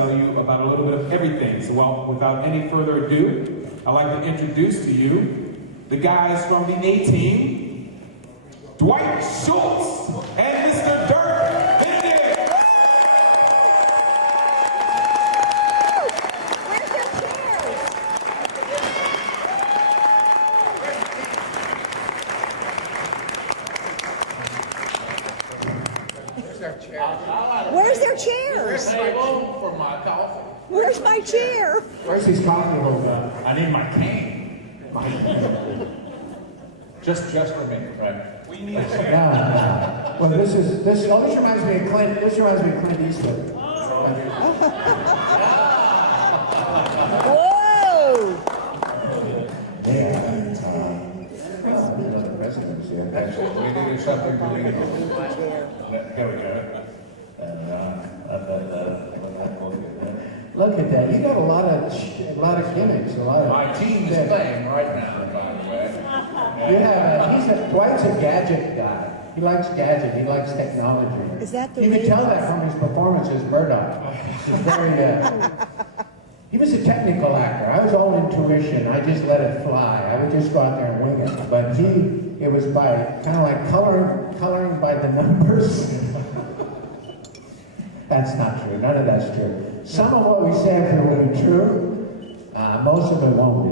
tell you about a little bit of everything. So without any further ado, I'd like to introduce to you the guys from the A-Team, Dwight, Shultz, and Mr. Dirk, Benedict. Where's their chairs? For my coffee. Where's my chair? Where's his coffee holder? I need my cane. Just for me, right? We need a chair. Yeah. Well, this reminds me of Clint. This reminds me of Clint Eastwood. Whoa! Yeah. The president's here. We needed something to lean on. Here we go. Look at that. You got a lot of gimmicks. My team is playing right now, by the way. Dwight's a gadget guy. He likes gadget. He likes technology. Is that the You can tell that from his performance as Murdoch. He's very. He was a technical actor. I was all intuition. I just let it fly. I would just go out there and wing it. But it was by kind of like coloring by the numbers. That's not true. None of that's true. Some of what we said here will be true. Most of it won't be.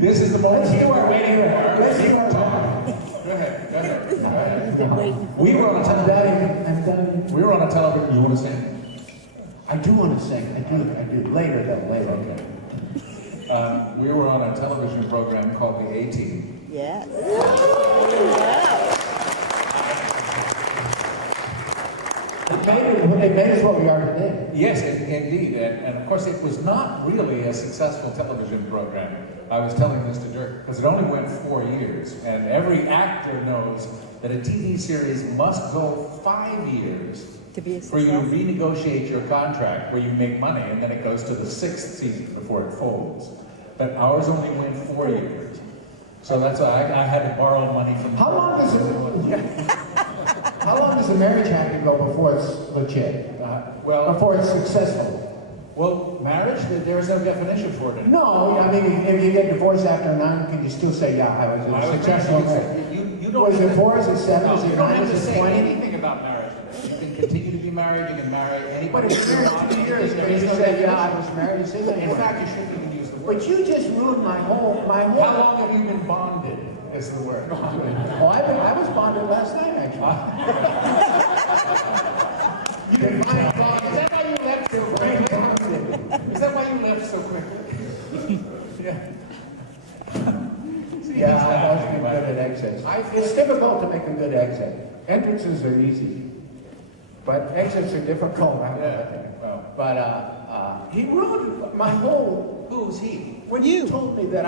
This is the moment you are waiting for. Go ahead. We were on a television. We were on a television. You want to sing? I do want to sing. I do. Later, though. Later. Okay. We were on a television program called The A-Team. Yes. They made us what we are today. Yes, indeed. And of course, it was not really a successful television program. I was telling this to Dirk, because it only went 4 years. And every actor knows that a TV series must go 5 years To be a for you to success. renegotiate your contract, where you make money, and then it goes to the 6th season before it folds. But ours only went 4 years. So that's why I had to borrow money from... How long does a marriage have to go before it's legit? Before it's successful? Well, marriage, there's no definition for it. No, I mean, if you get divorced after 9, can you still say, yeah, I was a successful marriage? You don't Was it 4, is it 7, is it 9, have is to it say 20? anything about marriage. You can continue to be married, you can marry anybody. But if you're 2 years, can you say, yeah, I was married? You say that In fact, you shouldn't even use the word. But you just ruined my whole... How long have you been bonded, is the word. Oh, I was bonded last night, actually. You didn't find bonded. Is that why you left so quickly? Is that why you left so quickly? Yeah. Yeah, I've always been good at exits. It's difficult to make a good exit. Entrances are easy, but exits are difficult. But he ruined my whole... Who's he? When you told me that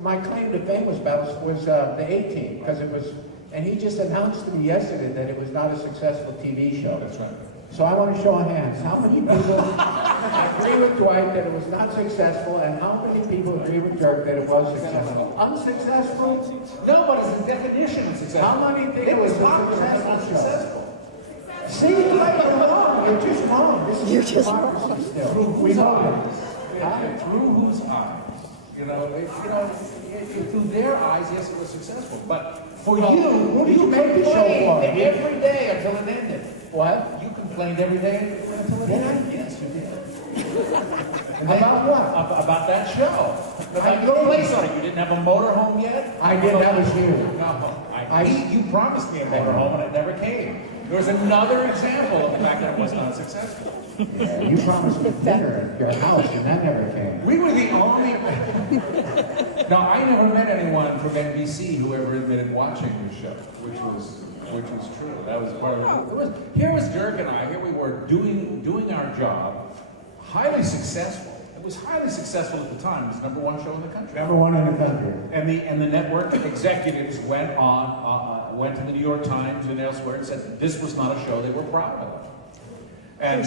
my claim to fame was the A-Team, because it was, and he just announced to me yesterday that it was not a successful TV show. That's right. So I want to show of hands. How many people agree with Dwight that it was not successful, and how many people agree with Dirk that it was successful? Unsuccessful? No, but it's a definition of successful. How many think it was a popular, but not successful? successful? See, you're wrong. You're just wrong. This is You're just democracy still. Through We whose know eyes? that. Through whose eyes? Through their eyes, yes, it was successful. But for Well, you, who did you make the show complained for? every day until it ended. What? You complained every day until it Did I? ended. Yes, you did. About what? About that show. About your place on it. You didn't have a motorhome yet? I did. That was you. No. You promised me a motorhome and it never came. There was another example of the fact that it was not successful. Yeah, you promised me dinner at your house, and that never came. We were the only... Now, I never met anyone from NBC who ever admitted watching the show, which was true. That was part of it. Here was Dirk and I. Here we were doing our job, highly successful. It was highly successful at the time. It was the #1 show in the country. #1 in the country. And the network executives went to the New York Times and elsewhere and said that this was not a show they were proud of. And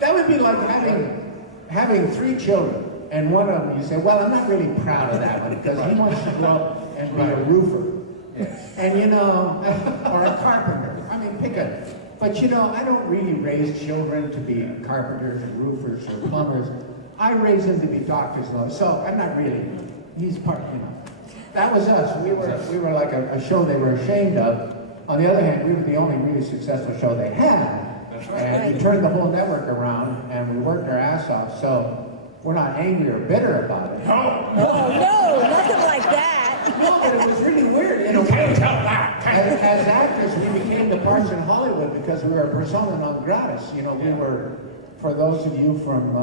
That would be like having 3 children, and one of them you say, well, I'm not really proud of that one because he wants to grow up and be a roofer. yes. And or a carpenter. I mean, Lincoln. But you know, I don't really raise children to be carpenters or roofers or plumbers. I raise them to be doctors, though. So I'm not really. He's part, you know. That was us. We were like a show they were ashamed of. On the other hand, we were the only really successful show they had. That's right. And we turned the whole network around, and we worked our ass off. So we're not angry or bitter about it. Oh, no, nothing like that. No, but it was really weird. You can't tell that. As actors, we became the parts in Hollywood because we were persona non gratis. You know, we were. For those of you from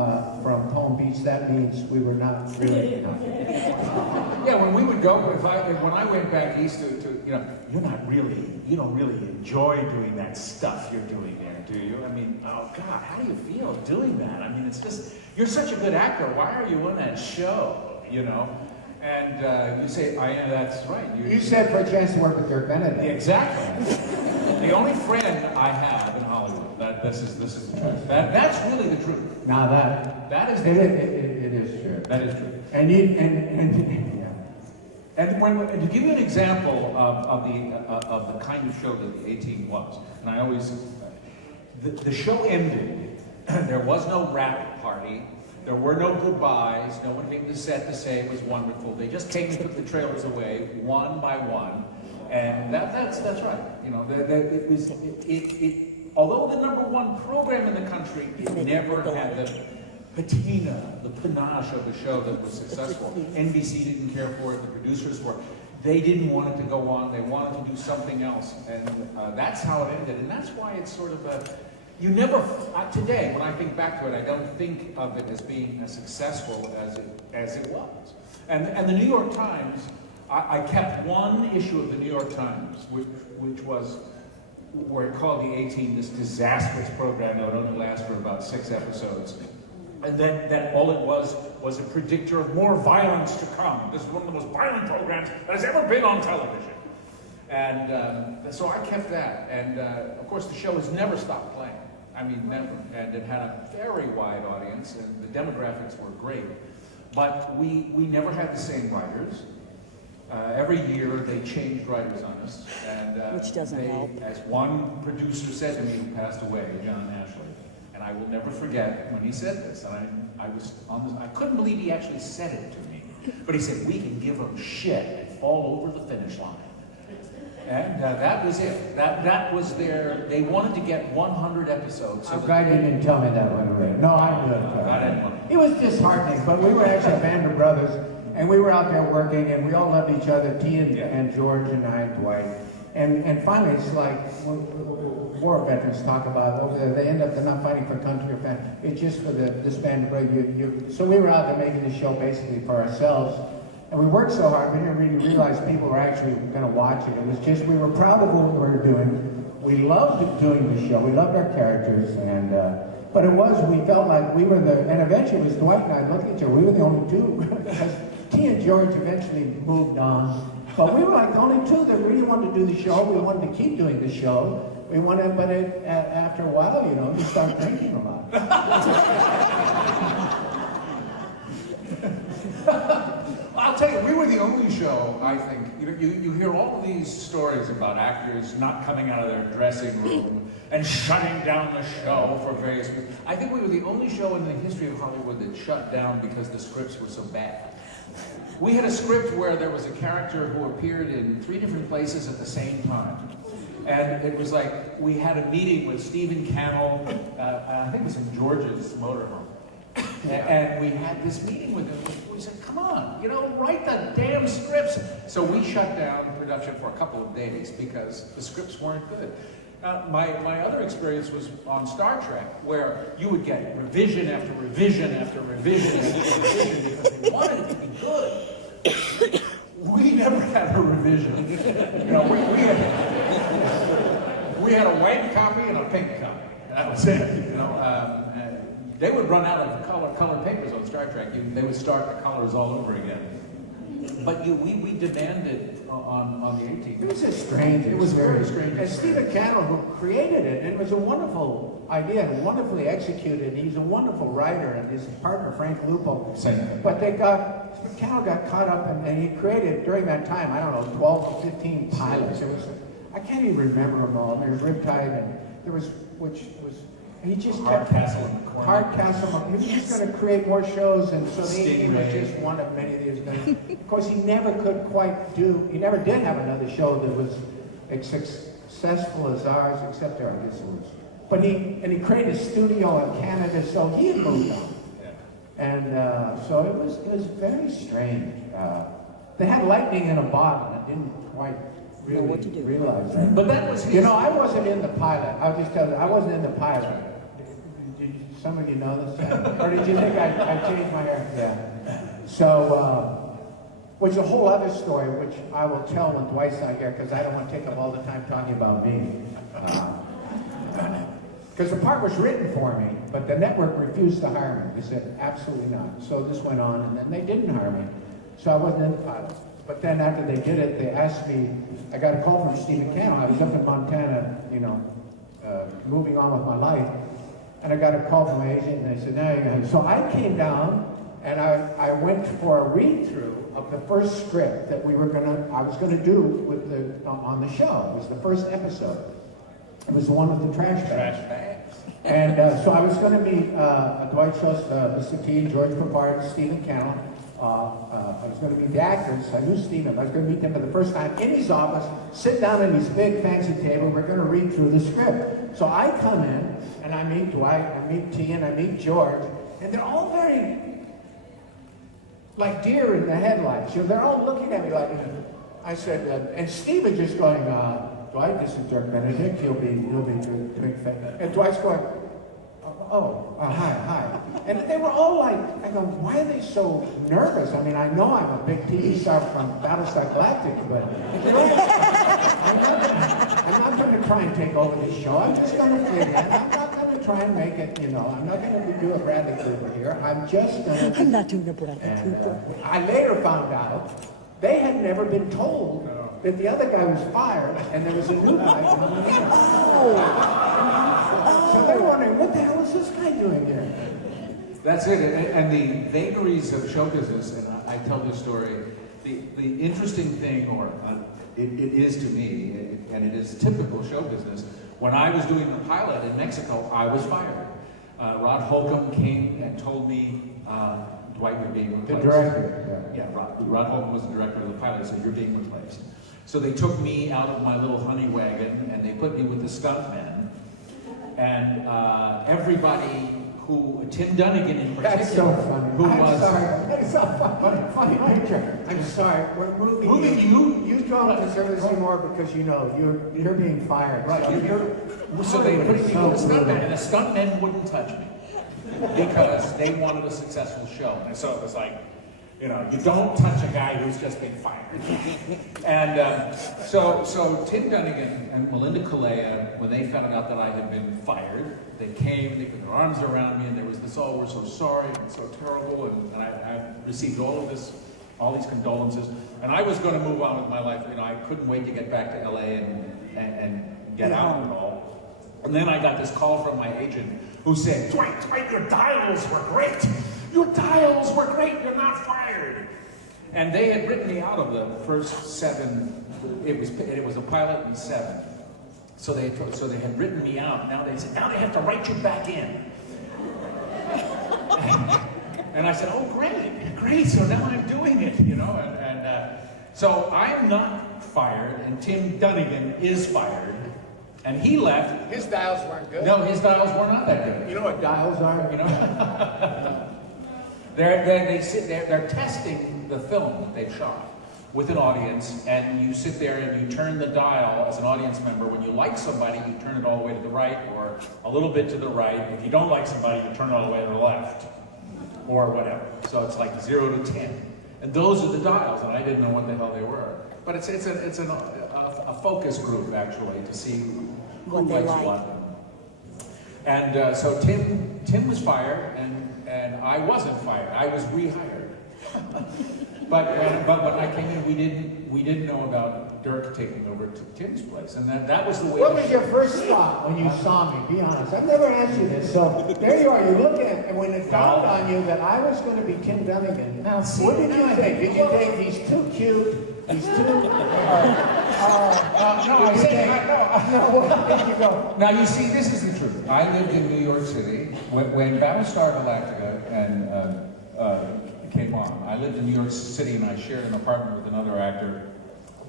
Palm Beach, that means we were not really. You know. Yeah, when we would go, when I went back east to you know, you don't really enjoy doing that stuff you're doing there, do you? I mean, oh God, how do you feel doing that? I mean, it's just, you're such a good actor. Why are you on that show? You know, and you say, that's right. You said for a chance to work with Dirk Benedict. Exactly. The only friend I have in Hollywood. This is the truth. That's really the truth. Now that is it is true. That is true. And to give you an example of the kind of show that the A-Team was, and I always the show ended. There was no wrap party. There were no goodbyes. No one came to set to say it was wonderful. They just came and took the trailers away one by one, and that's right. You know, although the #1 program in the country, it never had the patina, the panache of a show that was successful. NBC didn't care for it. The producers they didn't want it to go on. They wanted to do something else, and that's how it ended. And that's why it's sort of today, when I think back to it, I don't think of it as being as successful as it was. And the New York Times, I kept one issue of the New York Times, which was where it called the A-Team this disastrous program that would only last for about 6 episodes. And then all it was a predictor of more violence to come. This is one of the most violent programs that has ever been on television. And so I kept that. And of course, the show has never stopped playing. I mean, never. And it had a very wide audience, and the demographics were great. But we never had the same writers. Every year they changed writers on us, and which doesn't help. As one producer said to me who passed away, John Ashley, and I will never forget when he said this, and I couldn't believe he actually said it to me, but he said, "We can give them shit and fall over the finish line," and that was it. That was they wanted to get 100 episodes. So I'm glad you didn't tell me that one away. No, I knew it. It was disheartening, but we were actually a band of brothers. And we were out there working, and we all loved each other, T and George and I and Dwight. And finally, it's like war veterans talk about over there. They end up not fighting for country or family. It's just for this band to break. So we were out there making the show basically for ourselves. And we worked so hard, we didn't really realize people were actually going to watch it. It was just, we were proud of what we were doing. We loved doing the show. We loved our characters. But we felt like we were and eventually it was Dwight and I looked at each other. We were the only two. Because T and George eventually moved on. But we were like the only two that really wanted to do the show. We wanted to keep doing the show. After a while, you know, you start thinking about it. I'll tell you, we were the only show, I think, you hear all of these stories about actors not coming out of their dressing room and shutting down the show for various reasons. I think we were the only show in the history of Hollywood that shut down because the scripts were so bad. We had a script where there was a character who appeared in 3 different places at the same time. And it was like, we had a meeting with Stephen Cannell, I think it was in George's motorhome. And we had this meeting with him. We said, come on, write the damn scripts. So we shut down production for a couple of days because the scripts weren't good. My other experience was on Star Trek, where you would get revision after revision after revision after revision because they wanted it to be good. We never had a revision. We had a white copy and a pink copy. That was it. They would run out of color papers on Star Trek. They would start the colors all over again. But we demanded on the A-Team. It was just strange. It was very strange. And Stephen Cannell, who created it, and it was a wonderful idea and wonderfully executed. He's a wonderful writer, and his partner Frank Lupo. But Cannell got caught up, and he created during that time, I don't know, 12 or 15 pilots. It was I can't even remember them all. They were Riptide, and there was, which was, he just kept... Hardcastle in the corner. Hardcastle, he was just going to create more shows, and so the A-Team was Stingray. just one of many that he was going to... Of course, he never could quite do, he never did have another show that was as successful as ours, except there, I guess it was. But he created a studio in Canada, so he had moved on. And so it was very strange. They had lightning in a bottle, and I didn't quite really what to do. realize that. But that was his... You know, I wasn't in the pilot. I'll just tell you, I wasn't in the pilot. Did some of you know this? Or did you think I changed my hair? Yeah. So, which is a whole other story, which I will tell when Dwight's not here, because I don't want to take up all the time talking about me. Because the part was written for me, but the network refused to hire me. They said, absolutely not. So this went on, and then they didn't hire me. So I wasn't in the pilot. But then after they did it, they asked me, I got a call from Stephen Cannell. I was up in Montana, you know, moving on with my life. And I got a call from my agent, and they said, now you're going to... So I came down, and I went for a read-through of the first script that I was going to do with on the show. It was the first episode. It was the one with the trash bags. And so I was going to meet Dwight Schultz, Mr. T, George Papard, Stephen Cannell. I was going to meet the actors. I knew Stephen. I was going to meet them for the first time in his office, sit down at his big fancy table. We're going to read through the script. So I come in, and I meet Dwight, I meet T, and I meet George, and they're all very like deer in the headlights. You know, they're all looking at me like, I said, and Stephen just going, Dwight, this is Dirk Benedict. He'll be doing fake. And Dwight's going, hi. And they were all like, I go, why are they so nervous? I mean, I know I'm a big TV star from Battlestar Galactica, but I'm not going to try and take over this show. I'm just going to fit in. I'm not going to try and make it, you know, I'm not going to do a Bradley Cooper here. I'm just going to... I'm not doing a Bradley Cooper. I later found out they had never been told that the other guy was fired and there was a new guy coming in. So they're wondering, what the hell is this guy doing here? That's it, and the vagaries of show business, and I tell this story, the interesting thing, or it is to me, and it is typical show business, when I was doing the pilot in Mexico, I was fired. Rod Holcomb came and told me Dwight, you're being replaced. The director. Yeah, Rod Holcomb was the director of the pilot, so you're being replaced. So they took me out of my little honey wagon, and they put me with the stuntmen. And everybody who, Tim Dunnigan in particular, That's so funny. who was... Sorry. That's so funny picture. I'm sorry. We're moving you. You don't deserve this anymore because you know you're being fired. Right. So they put me with the stuntmen, and the stuntmen wouldn't touch me because they wanted a successful show. And so it was like, you know, you don't touch a guy who's just been fired. And so Tim Dunnigan and Melinda Kalea, when they found out that I had been fired, they came, they put their arms around me, and there was this, oh, we're so sorry, and so terrible, and I received all these condolences, and I was going to move on with my life. You know, I couldn't wait to get back to LA and get out and all. And then I got this call from my agent who said, Dwight, your dials were great. Your dials were great. You're not fired. And they had written me out of the first 7. It was a pilot in 7. So they had written me out. Now they said, now they have to write you back in. And I said, oh, great. So now I'm doing it, you know. So I'm not fired, and Tim Dunnigan is fired. And he left. His dials weren't good. No, his dials were not that good. You know what dials are? You know, they're testing the film that they've shot with an audience, and you sit there and you turn the dial as an audience member. When you like somebody, you turn it all the way to the right or a little bit to the right. If you don't like somebody, you turn it all the way to the left or whatever. So it's like 0 to 10, and those are the dials, and I didn't know what the hell they were. But it's a focus group actually to see who What they likes like. what. And so Tim was fired, and I wasn't fired. I was rehired. but when I came in, we didn't know about Dirk taking over to Tim's place, and that was the way. What was your first thought when you saw me? Be honest. I've never asked you this. So there you are. You're looking at, and when it dawned on you that I was going to be Tim Dunnigan, Now, see, what did you think? Did you think he's too cute? These two Now you see, this is the truth. I lived in New York City when Battlestar Galactica came on. I lived in New York City and I shared an apartment with another actor.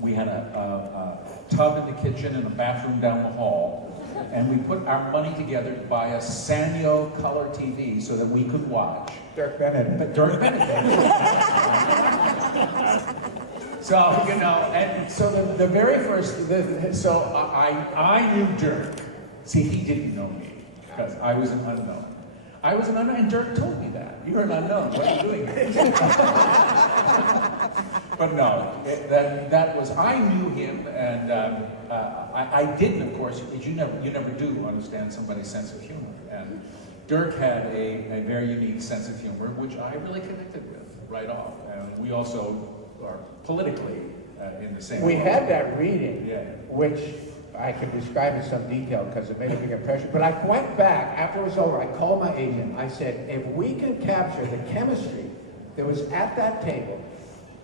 We had a tub in the kitchen and a bathroom down the hall. And we put our money together to buy a Sanyo color TV so that we could watch Dirk Benedict. Dirk Benedict. So, you know, and so the very first, so I knew Dirk. See, he didn't know me because I was an unknown. I was an unknown, and Dirk told me that. You're an unknown. What are you doing here? But no, that was, I knew him, and I didn't, of course, you never do understand somebody's sense of humor. And Dirk had a very unique sense of humor, which I really connected with right off. And we also are politically in the same We world. had that reading, Yeah. which I can describe in some detail because it made a big impression. But I went back, after it was over, I called my agent. I said, if we can capture the chemistry that was at that table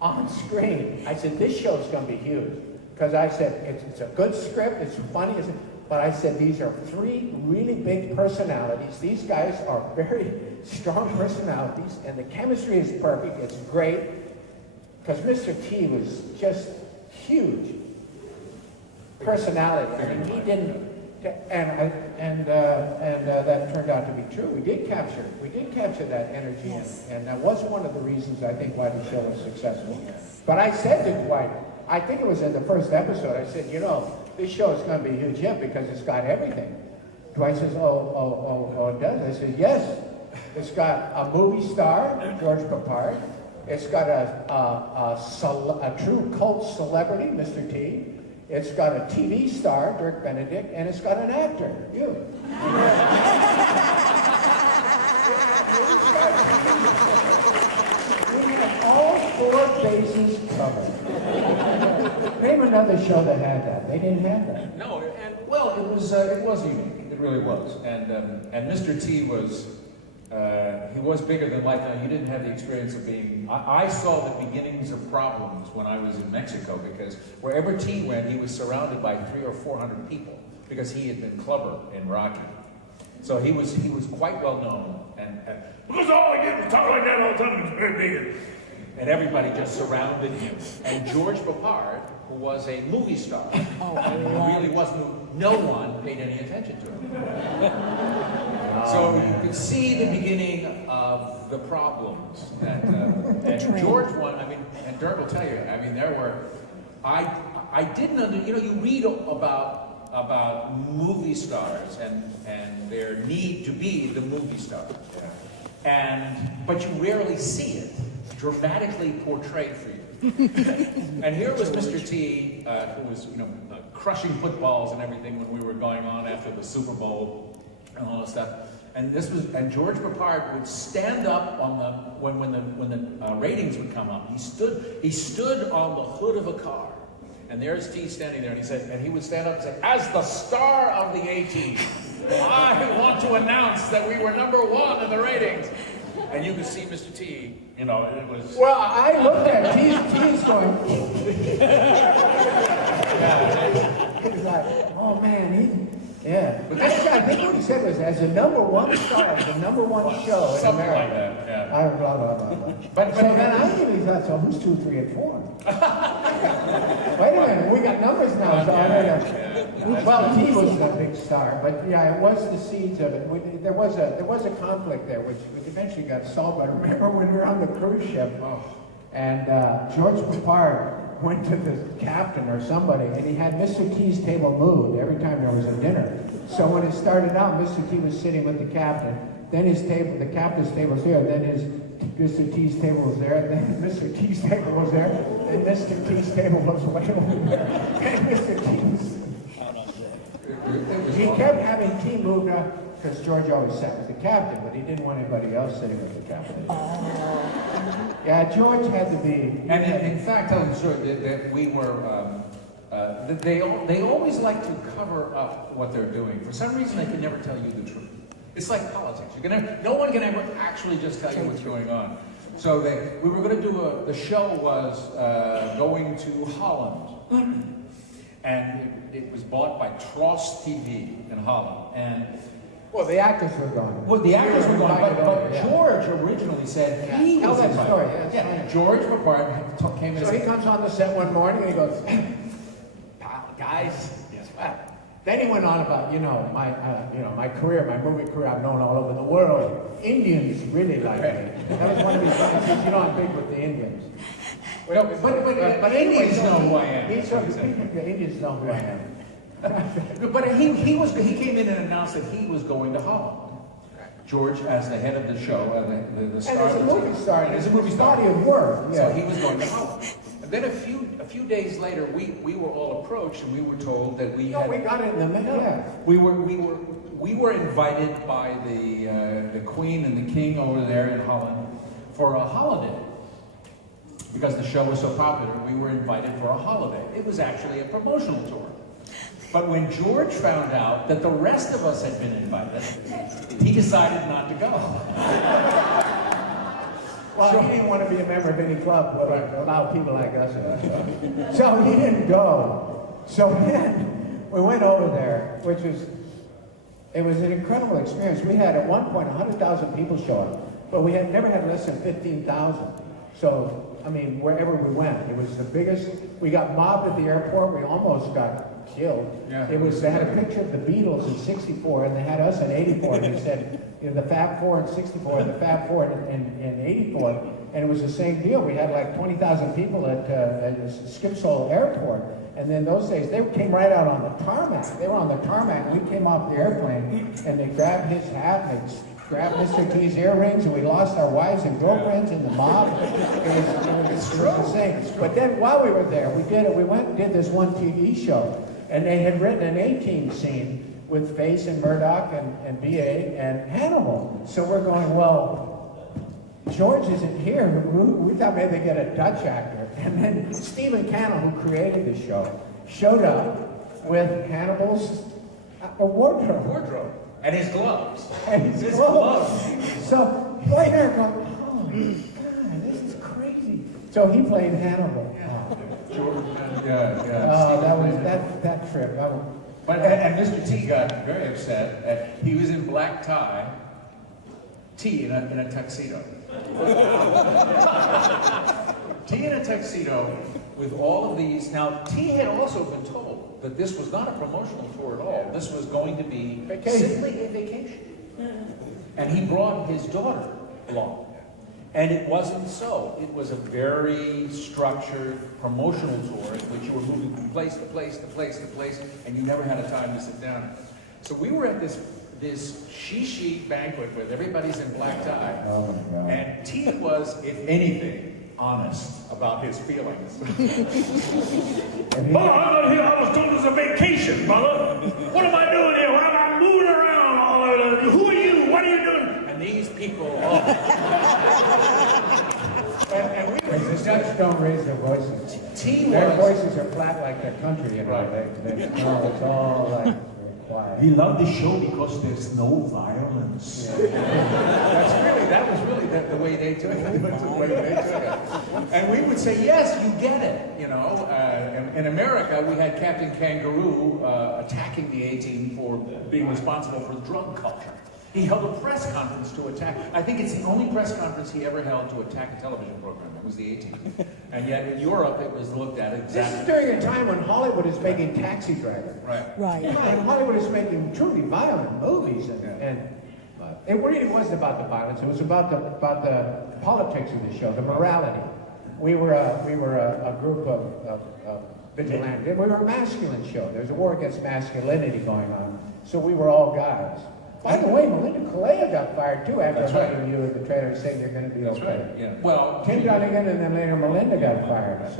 on screen, I said, this show's going to be huge. Because I said, it's a good script, it's funny, but I said, these are three really big personalities. These guys are very strong personalities, and the chemistry is perfect, it's great. Because Mr. T was just huge personality. I mean, he didn't, and that turned out to be true. We did capture that energy, and that was one of the reasons I think why the show was successful. But I said to Dwight, I think it was in the first episode, I said, you know, this show is going to be a huge hit because it's got everything. Dwight says, oh, it does? I said, yes. It's got a movie star, George Papard. It's got a true cult celebrity, Mr. T. It's got a TV star, Dirk Benedict, and it's got an actor, you. We have all four bases covered. Name another show that had that. They didn't have that. No, and well, it was unique. It really was. And Mr. T was he was bigger than life. Now, you didn't have the experience of being. I saw the beginnings of problems when I was in Mexico because wherever T went, he was surrounded by 300 or 400 people because he had been clubber in Rocky. So he was quite well known, and because all I did was talk like that all the time, it was very big. And everybody just surrounded him. And George Papard, who was a movie star, who really wasn't, no one paid any attention to him. So you could see the beginning of the problems. And George won, I mean, and Dirk will tell you, I mean, there were, I didn't you know, you read about movie stars and their need to be the movie star. But you rarely see it dramatically portrayed for you. And here was Mr. T, who was, you know, crushing footballs and everything when we were going on after the Super Bowl and all that stuff. And George Papard would stand up on the when the ratings would come up. He stood on the hood of a car, and there's T standing there, and he would stand up and say, "As the star of the A-Team, I want to announce that we were #1 in the ratings." And you could see Mr. T, you know, it was... Well, I looked at T's going... He was like, oh man, yeah. But actually, I think what he said was, as a #1 star, as a #1 show in something America. like that, yeah. I blah, blah, blah, blah. But then I immediately thought, so who's 2, 3, and 4? Wait a minute, we got numbers now. So well, T was a big star, but yeah, it was the seeds of it. There was a conflict there, which eventually got solved. I remember when we were on the cruise ship, and George Papard went to the captain or somebody, and he had Mr. T's table moved every time there was a dinner. So when it started out, Mr. T was sitting with the captain. Then his table, the captain's table was there. Then Mr. T's table was there. Then Mr. T's table was there. And Mr. T's table was way over there. And Mr. T's. He kept having T moved up because George always sat with the captain, but he didn't want anybody else sitting with the captain. Yeah, George had to be. And in fact, I'm sure that we were. They always like to cover up what they're doing. For some reason, they can never tell you the truth. It's like politics. No one can ever actually just tell you what's going on. So we were going to do the show was going to Holland. And it was bought by Tros TV in Holland. And Well, the actors were gone. well, the actors were gone, but Yeah. George originally said he Tell was that invited. story, yeah, Yeah, George McBarton came in So and he said, comes on the set one morning and he goes, "Pal, guys, guess what?" Then he went on about, my career, my movie career, I've known all over the world. Indians really like me. That was one of his things. He said, I'm big with the Indians. well, but Indians know who I am. The Indians know who I am. But he came in and announced that he was going to Holland. George, as the head of the show, the star. And as a movie star, and as a movie star. body of work. So Yeah. he was going to Holland. And then a few days later, we were all approached and we were told that we No, had. we got it in the middle. Yeah. We were invited by the Queen and the King over there in Holland for a holiday. Because the show was so popular, we were invited for a holiday. It was actually a promotional tour. But when George found out that the rest of us had been invited, he decided not to go. Well, he didn't want to be a member of any club that would allow people like us in. So he didn't go. So then we went over there, it was an incredible experience. We had at one point 100,000 people show up, but we had never had less than 15,000. So, I mean, wherever we went, it was the biggest. We got mobbed at the airport. We almost got killed. Yeah. They had a picture of the Beatles in '64, and they had us in '84. And they said, the Fab Four in '64, the Fab Four in '84, and it was the same deal. We had like 20,000 people at Schiphol Airport, and then those days they came right out on the tarmac. They were on the tarmac, and we came off the airplane, and they grabbed his hat, and they grabbed Mr. T's earrings, and we lost our wives and girlfriends in the mob. It was insane. But then while we were there, we went and did this one TV show, and they had written an A-Team scene with Face and Murdoch and B.A. and Hannibal. So we're going, well, George isn't here. We thought maybe they'd get a Dutch actor. And then Stephen Cannell, who created the show, showed up with Hannibal's wardrobe. And his gloves. And his gloves. So Dwight and I are going, holy God, this is crazy. So he played Hannibal. George, That trip. And Mr. T got very upset. He was in black tie, T in a tuxedo. T in a tuxedo with all of these. Now, T had also been told that this was not a promotional tour at all. This was going to be simply a vacation. And he brought his daughter along. And it wasn't so. It was a very structured promotional tour in which you were moving from place to place to place to place, and you never had a time to sit down. So we were at this she banquet where everybody's in black tie. Oh my God. And T was, if anything, honest about his feelings. Mother, I'm not here. I was going to vacation, mother. What am I doing here? Why am I moving around all over? Who are you? What are you doing? And these people, And we were the Dutch don't raise their voices. T Their was, voices are flat like their country, you know. Right. It's all like quiet. We love the show because there's no violence. that was really the way they took it. And we would say, yes, you get it. You know, in America, we had Captain Kangaroo attacking the A-Team for being responsible for drug culture. He held a press conference to attack. I think it's the only press conference he ever held to attack a television program. It was the A-Team. And yet in Europe, it was looked at This is exactly. during a time when Hollywood is making Taxi Driver. Right. Right. And Hollywood is making truly violent movies, and it really wasn't about the violence. It was about the politics of the show, the morality. We were a group of vigilantes. We were a masculine show. There's a war against masculinity going on. So we were all guys. By the way, Melinda Kalea got fired too after That's right. hugging you at the trailer saying you're going to be That's okay. right. Yeah. Well, Tim Dunnigan and then later Melinda got fired.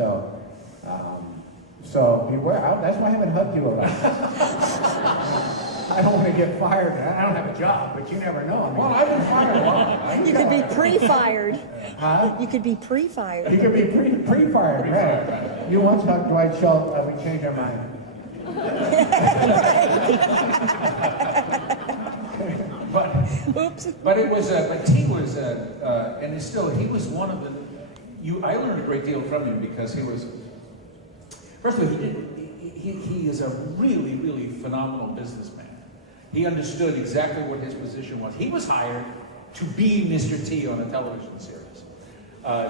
So beware. That's why I haven't hugged you a lot. I don't want to get fired. I don't have a job, but you never know. I mean, well, I've been fired a lot. You could be pre-fired. Huh? You could be pre-fired. You could be pre-fired, right? You once hugged Dwight Schultz. We changed our mind. Oops. But it was, but T was, and it's still, he was one of the, I learned a great deal from him because he was, first of all, he is a really, really phenomenal businessman. He understood exactly what his position was. He was hired to be Mr. T on a television series.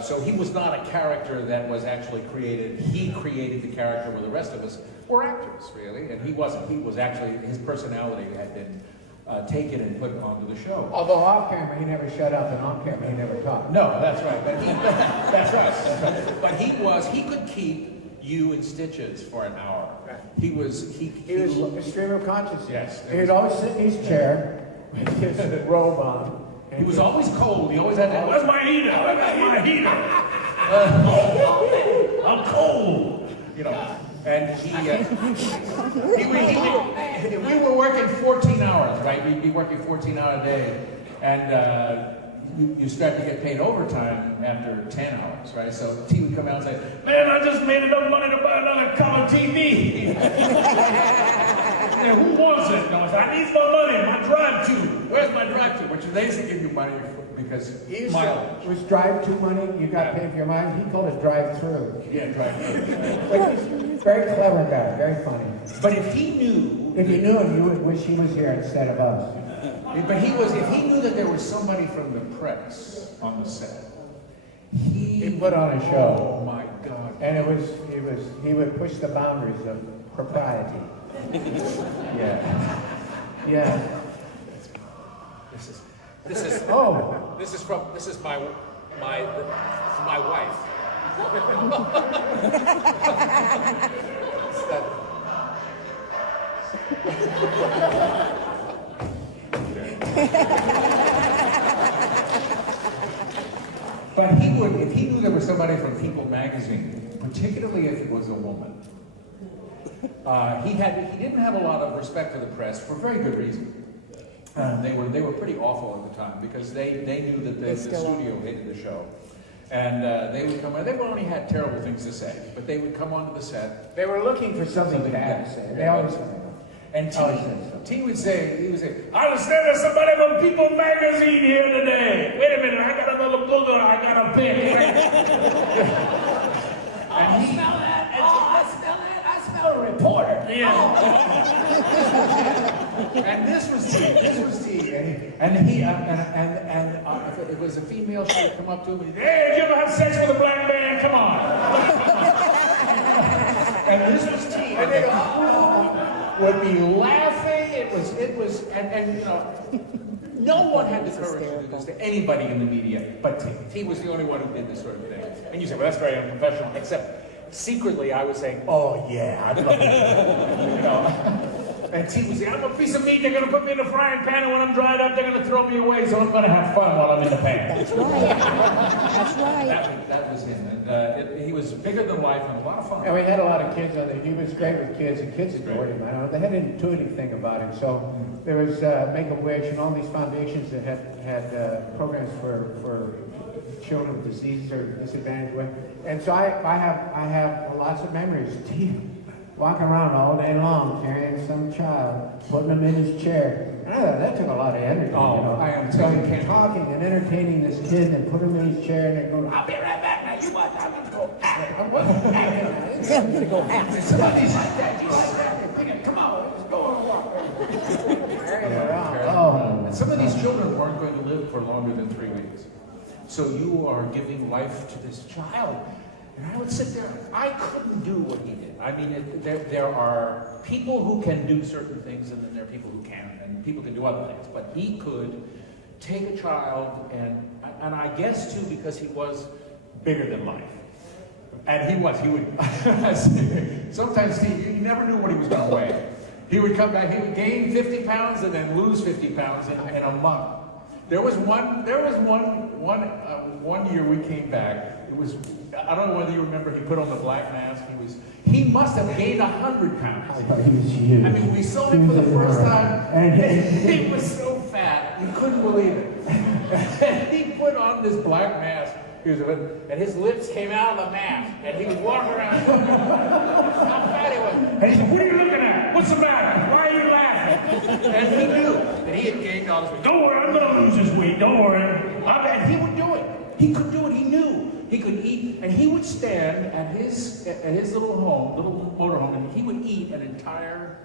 So he was not a character that was actually created. He created the character where the rest of us were actors, really. And he wasn't. He was actually, his personality had been taken and put onto the show. Although off camera he never shut up and on camera he never talked. No, that's right. But that's right. But he could keep you in stitches for an hour. He was a stream of consciousness. Yes. He'd always sit in his chair with his robe on. He was always cold. He always had that. Where's my heater? Where's my heater? I'm cold. You know, and we were working 14 hours, right? We'd be working 14-hour day, and you start to get paid overtime after 10 hours, right? So T would come out and say, Man, I just made enough money to buy another color TV. And who wants it? No, I said, I need more money. My drive-to. where's my drive-to? Which they used to give you money because mileage. It was drive-to money, you got paid for your mileage. He called it drive-through. Yeah, drive-through. But he's a very clever guy, very funny. But if he knew... If you knew him, you would wish he was here instead of us. But if he knew that there was somebody from the press on the set, He put on a show. Oh my God. And he would push the boundaries of propriety. Yeah. Yeah. This is Oh. this is my wife. But he would, if he knew there was somebody from People magazine, particularly if it was a woman, he didn't have a lot of respect for the press for very good reason. They were pretty awful at the time because they knew that the studio hated the show. And they would come on, they only had terrible things to say, but they would come onto the set. They were looking for something bad to say. They always And T would say, I understand there's somebody from People magazine here today. Wait a minute, I got another booger I gotta pick. and he, Smell that? I smell a reporter. Yeah. and this was T, and if it was a female, she would come up to him and Hey, did you ever have sex with a black man? Come on. and this was T, and they would be laughing. It was, and you know, no one had the courage to do this to anybody in the media, but T. T was the only one who did this sort of thing. And you say, well, that's very unprofessional. Except secretly, I was saying, oh yeah, I'd love to, you know. And T was saying, I'm a piece of meat. They're going to put me in a frying pan, and when I'm dried up, they're going to throw me away. So I'm going to have fun while I'm in the pan. That's right. That's right. That was him. And he was bigger than life and a lot of fun. And we had a lot of kids on there. He was great with kids, and kids adored him. I don't know. They had an intuitive thing about him. So there was Make-A-Wish and all these foundations that had programs for children with diseases or disadvantaged. And so I have lots of memories. Walking around all day long, carrying some child, putting him in his chair. And I thought that took a lot of energy. Oh, you know? I am so telling you. talking and entertaining this kid and put him in his chair and they're going, I'll be right back now. You watch, I'm gonna go act. I'm gonna go act. Somebody's like that. You like that? Come on, let's go on a walk. Carry him around. Oh. And some of these children weren't going to live for longer than 3 weeks. So you are giving life to this child. And I would sit there, I couldn't do what he did. I mean, there are people who can do certain things, and then there are people who can't, and people can do other things. But he could take a child, and I guess, too, because he was bigger than life. And he would, sometimes you never knew what he was going to weigh. He would come back, he would gain 50 pounds and then lose 50 pounds in a month. There was one year we came back. It was, I don't know whether you remember, he put on the black mask. He must have gained 100 pounds. He was huge. I mean, we saw him for the first time, and he was so fat, you couldn't believe it. And he put on this black mask, and his lips came out of the mask, and he was walking around. How fat he was. And he said, what are you looking at? What's the matter? Why are you laughing? And he knew that he had gained all this weight. Don't worry, I'm gonna lose this weight. Don't worry. And he would do it. He could do it. He knew he could eat, and he would stand at his little motorhome, and he would eat an entire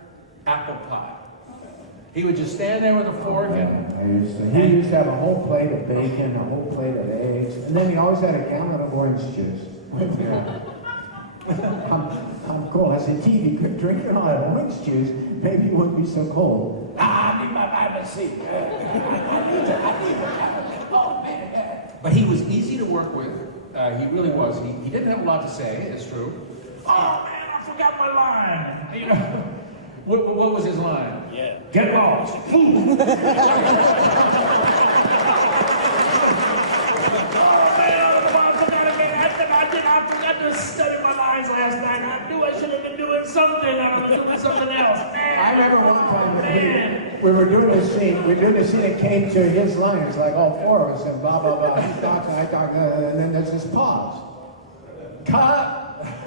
apple pie. He would just stand there with a fork and He used to have a whole plate of bacon, a whole plate of eggs, and then he always had a gallon of orange juice. I'm cool. I said, gee, if you could drink all that orange juice, maybe you wouldn't be so cold. I need my vitamin C. Oh, man. But he was easy to work with. He really was. He didn't have a lot to say, it's true. Oh man, I forgot my line. You know, What was his line? yeah. Get lost. Food. I forgot to study my lines last night. I knew I should have been doing something. I was doing something else. Man. I remember one time that we were doing this scene. It came to his lines, like all four of us, and blah, blah, blah. He talks and I talk, and then there's this pause. Cut!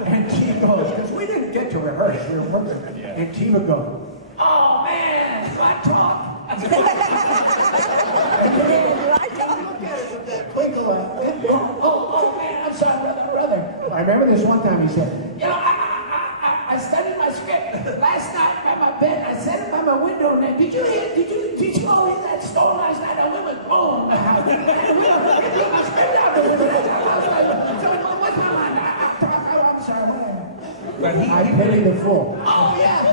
And T goes, because we didn't get to rehearse, we were working. And T would go, oh man, I talk. Twinkle, oh man, I'm sorry, brother. I remember this one time he said, you know, I studied my script last night by my bed. I set it by my window, and did you all hear that storm last night? I went with boom. And we blew my script out. So what's my line? I'm sorry, whatever. But I pity the fool. Oh yeah.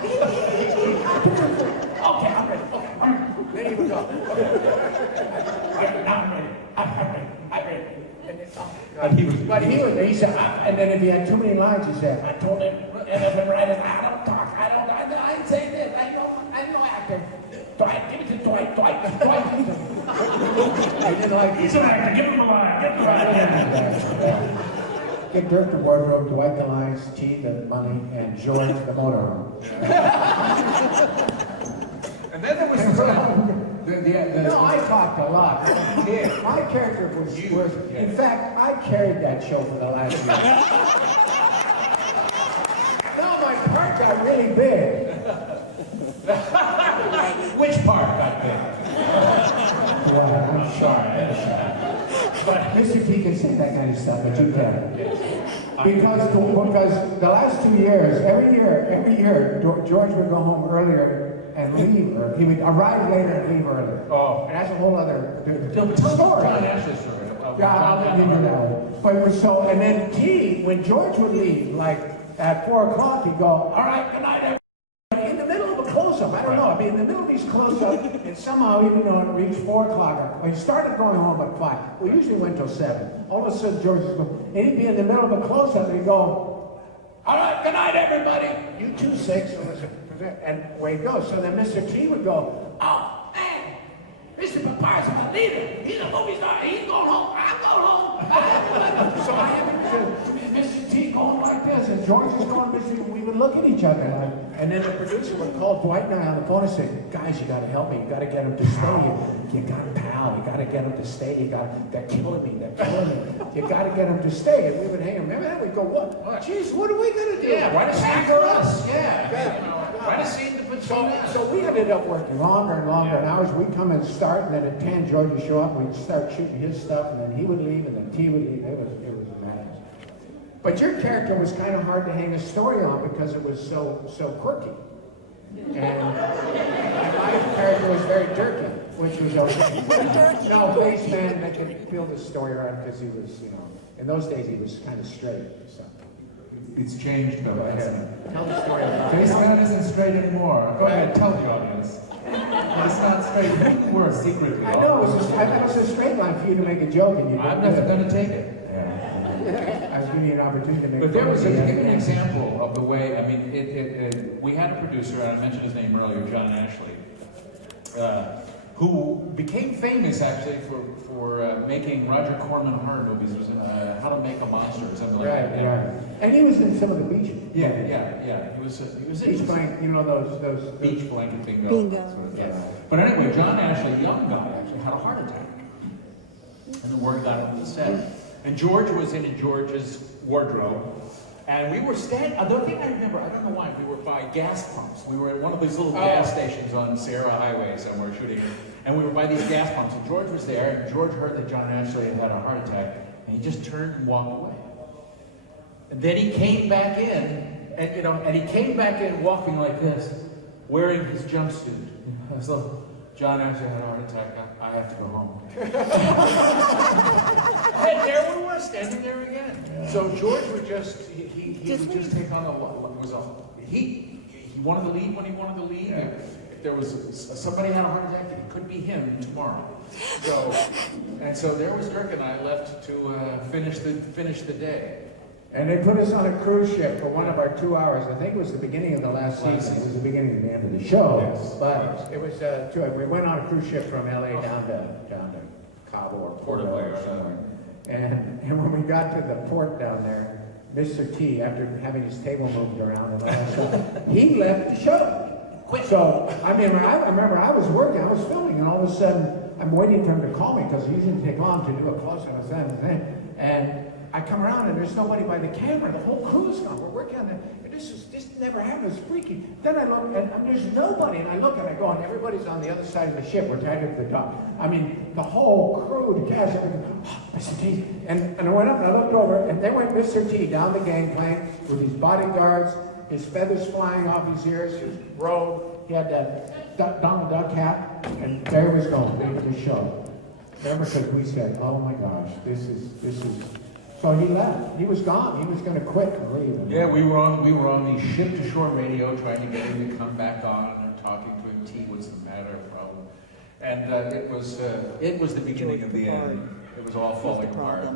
Okay, I'm ready. Okay, all right. There you go. Yeah, now I'm ready. I'm ready. He said, and then if he had too many lines, he said, I told him, and if I'm writing, I don't talk, I ain't saying this, I'm no actor. Dwight, give it to Dwight. I didn't like He's an actor. Give him a line. Give him a line. Get Dirk the wardrobe, Dwight the lines, T the money, and George the motorhome. And then there was No, I talked a lot. Yeah. My character was in fact, I carried that show for the last year. No, my part got really big. Which part got big? Well, I'm sorry. But Mr. T can say that kind of stuff, but you can't. Because the last 2 years, every year, George would go home earlier and leave early. He would arrive later and leave earlier. Oh. And that's a whole other Tell story. John Ashley's story. Yeah, I'll let you do that one. But it was so, and then T, when George would leave, like at 4 o'clock, he'd go, all right, good night, everybody. In the middle of a close-up, I don't know, I'd be in the middle of these close-ups, and somehow, even though it reached 4 o'clock, we started going home at 5. We usually went till 7. All of a sudden, George would go, and he'd be in the middle of a close-up, and he'd go, all right, good night, everybody. You 2-6, and away he goes. So then Mr. T would go, oh, man, Mr. Papar's my leader. He's a movie star. He's going home. I'm going home. So I have Mr. T going like this, and George is going, Mr. We would look at each other, and then the producer would call Dwight and I on the phone and say, guys, you got to help me. You got to get him to stay. You got to, pal. You got to get him to stay. They're killing me. They're killing me. You got to get him to stay. And we would hang him. Remember that? We'd go, what? Jeez, what are we going to do? Yeah, write a scene for us. Yeah. Write a scene to put So we ended up working longer and longer hours. We'd come and start, and then at 10, George would show up, and we'd start shooting his stuff, and then he would leave, and then T would leave. It was madness. But your character was kind of hard to hang a story on because it was so quirky. And my character was very Dirky, which was okay. No, baseman that could build a story around because he was, in those days he was kind of straight. So. It's changed though, hasn't it? Tell the story about This man isn't straight anymore. Go ahead, tell the audience. It's not straight. You were secretly. I know, it was a straight line for you to make a joke and you didn't. I'm never going to take it. I was giving you an opportunity to make But there was give me an example of the way, I mean, we had a producer, and I mentioned his name earlier, John Ashley, who became famous actually for making Roger Corman horror movies. It was How to Make a Monster or something like that. Right. And he was in some of the beach. Yeah. He was Beach blanket, those beach blanket bingo. Bingo. Yes. But anyway, John Ashley, young guy, actually had a heart attack. And the word got on the set. And George was in George's wardrobe. And we were standing, the thing I remember, I don't know why, we were by gas pumps. We were at one of these little gas stations on Sierra Highway somewhere shooting. And we were by these gas pumps, and George was there, and George heard that John actually had a heart attack, and he just turned and walked away. And then he came back in, and he came back in walking like this, wearing his jumpsuit. I was like, John actually had a heart attack, I have to go home. And there we were, standing there again. Yeah. So George would just, he would just take on he wanted to leave when he wanted to leave. Yeah. If there was somebody had a heart attack, it could be him tomorrow. So there was Dirk and I left to finish the day. And they put us on a cruise ship for one of our 2 hours. I think it was the beginning of the last season. It was the beginning of the end of the show. Yes. But it was we went on a cruise ship from LA down to Cabo or Porto or somewhere. And when we got to the port down there, Mr. T, after having his table moved around and all that stuff, he left the show. So I remember I was working, I was filming, and all of a sudden I'm waiting for him to call me because he usually take long to do a close-up of thing. And I come around and there's nobody by the camera. The whole crew is gone. We're working on that. This never happened. It's freaky. Then I look and there's nobody. And I look and I go, and everybody's on the other side of the ship. We're tied up to the dock. I mean, the whole crew, the cast, everything. Oh, Mr. T. And I went up and I looked over, and there went Mr. T down the gangplank with his bodyguards, his feathers flying off his ears, his robe. He had that Donald Duck hat, and there he was going, leaving the show. Remember, because we said, oh my gosh, this is. So he left. He was gone. He was going to quit and leave. Yeah, we were on the ship-to-shore radio trying to get him to come back on and talking to him. T, what's the matter? Problem. And it was the beginning of the end. It was all falling apart.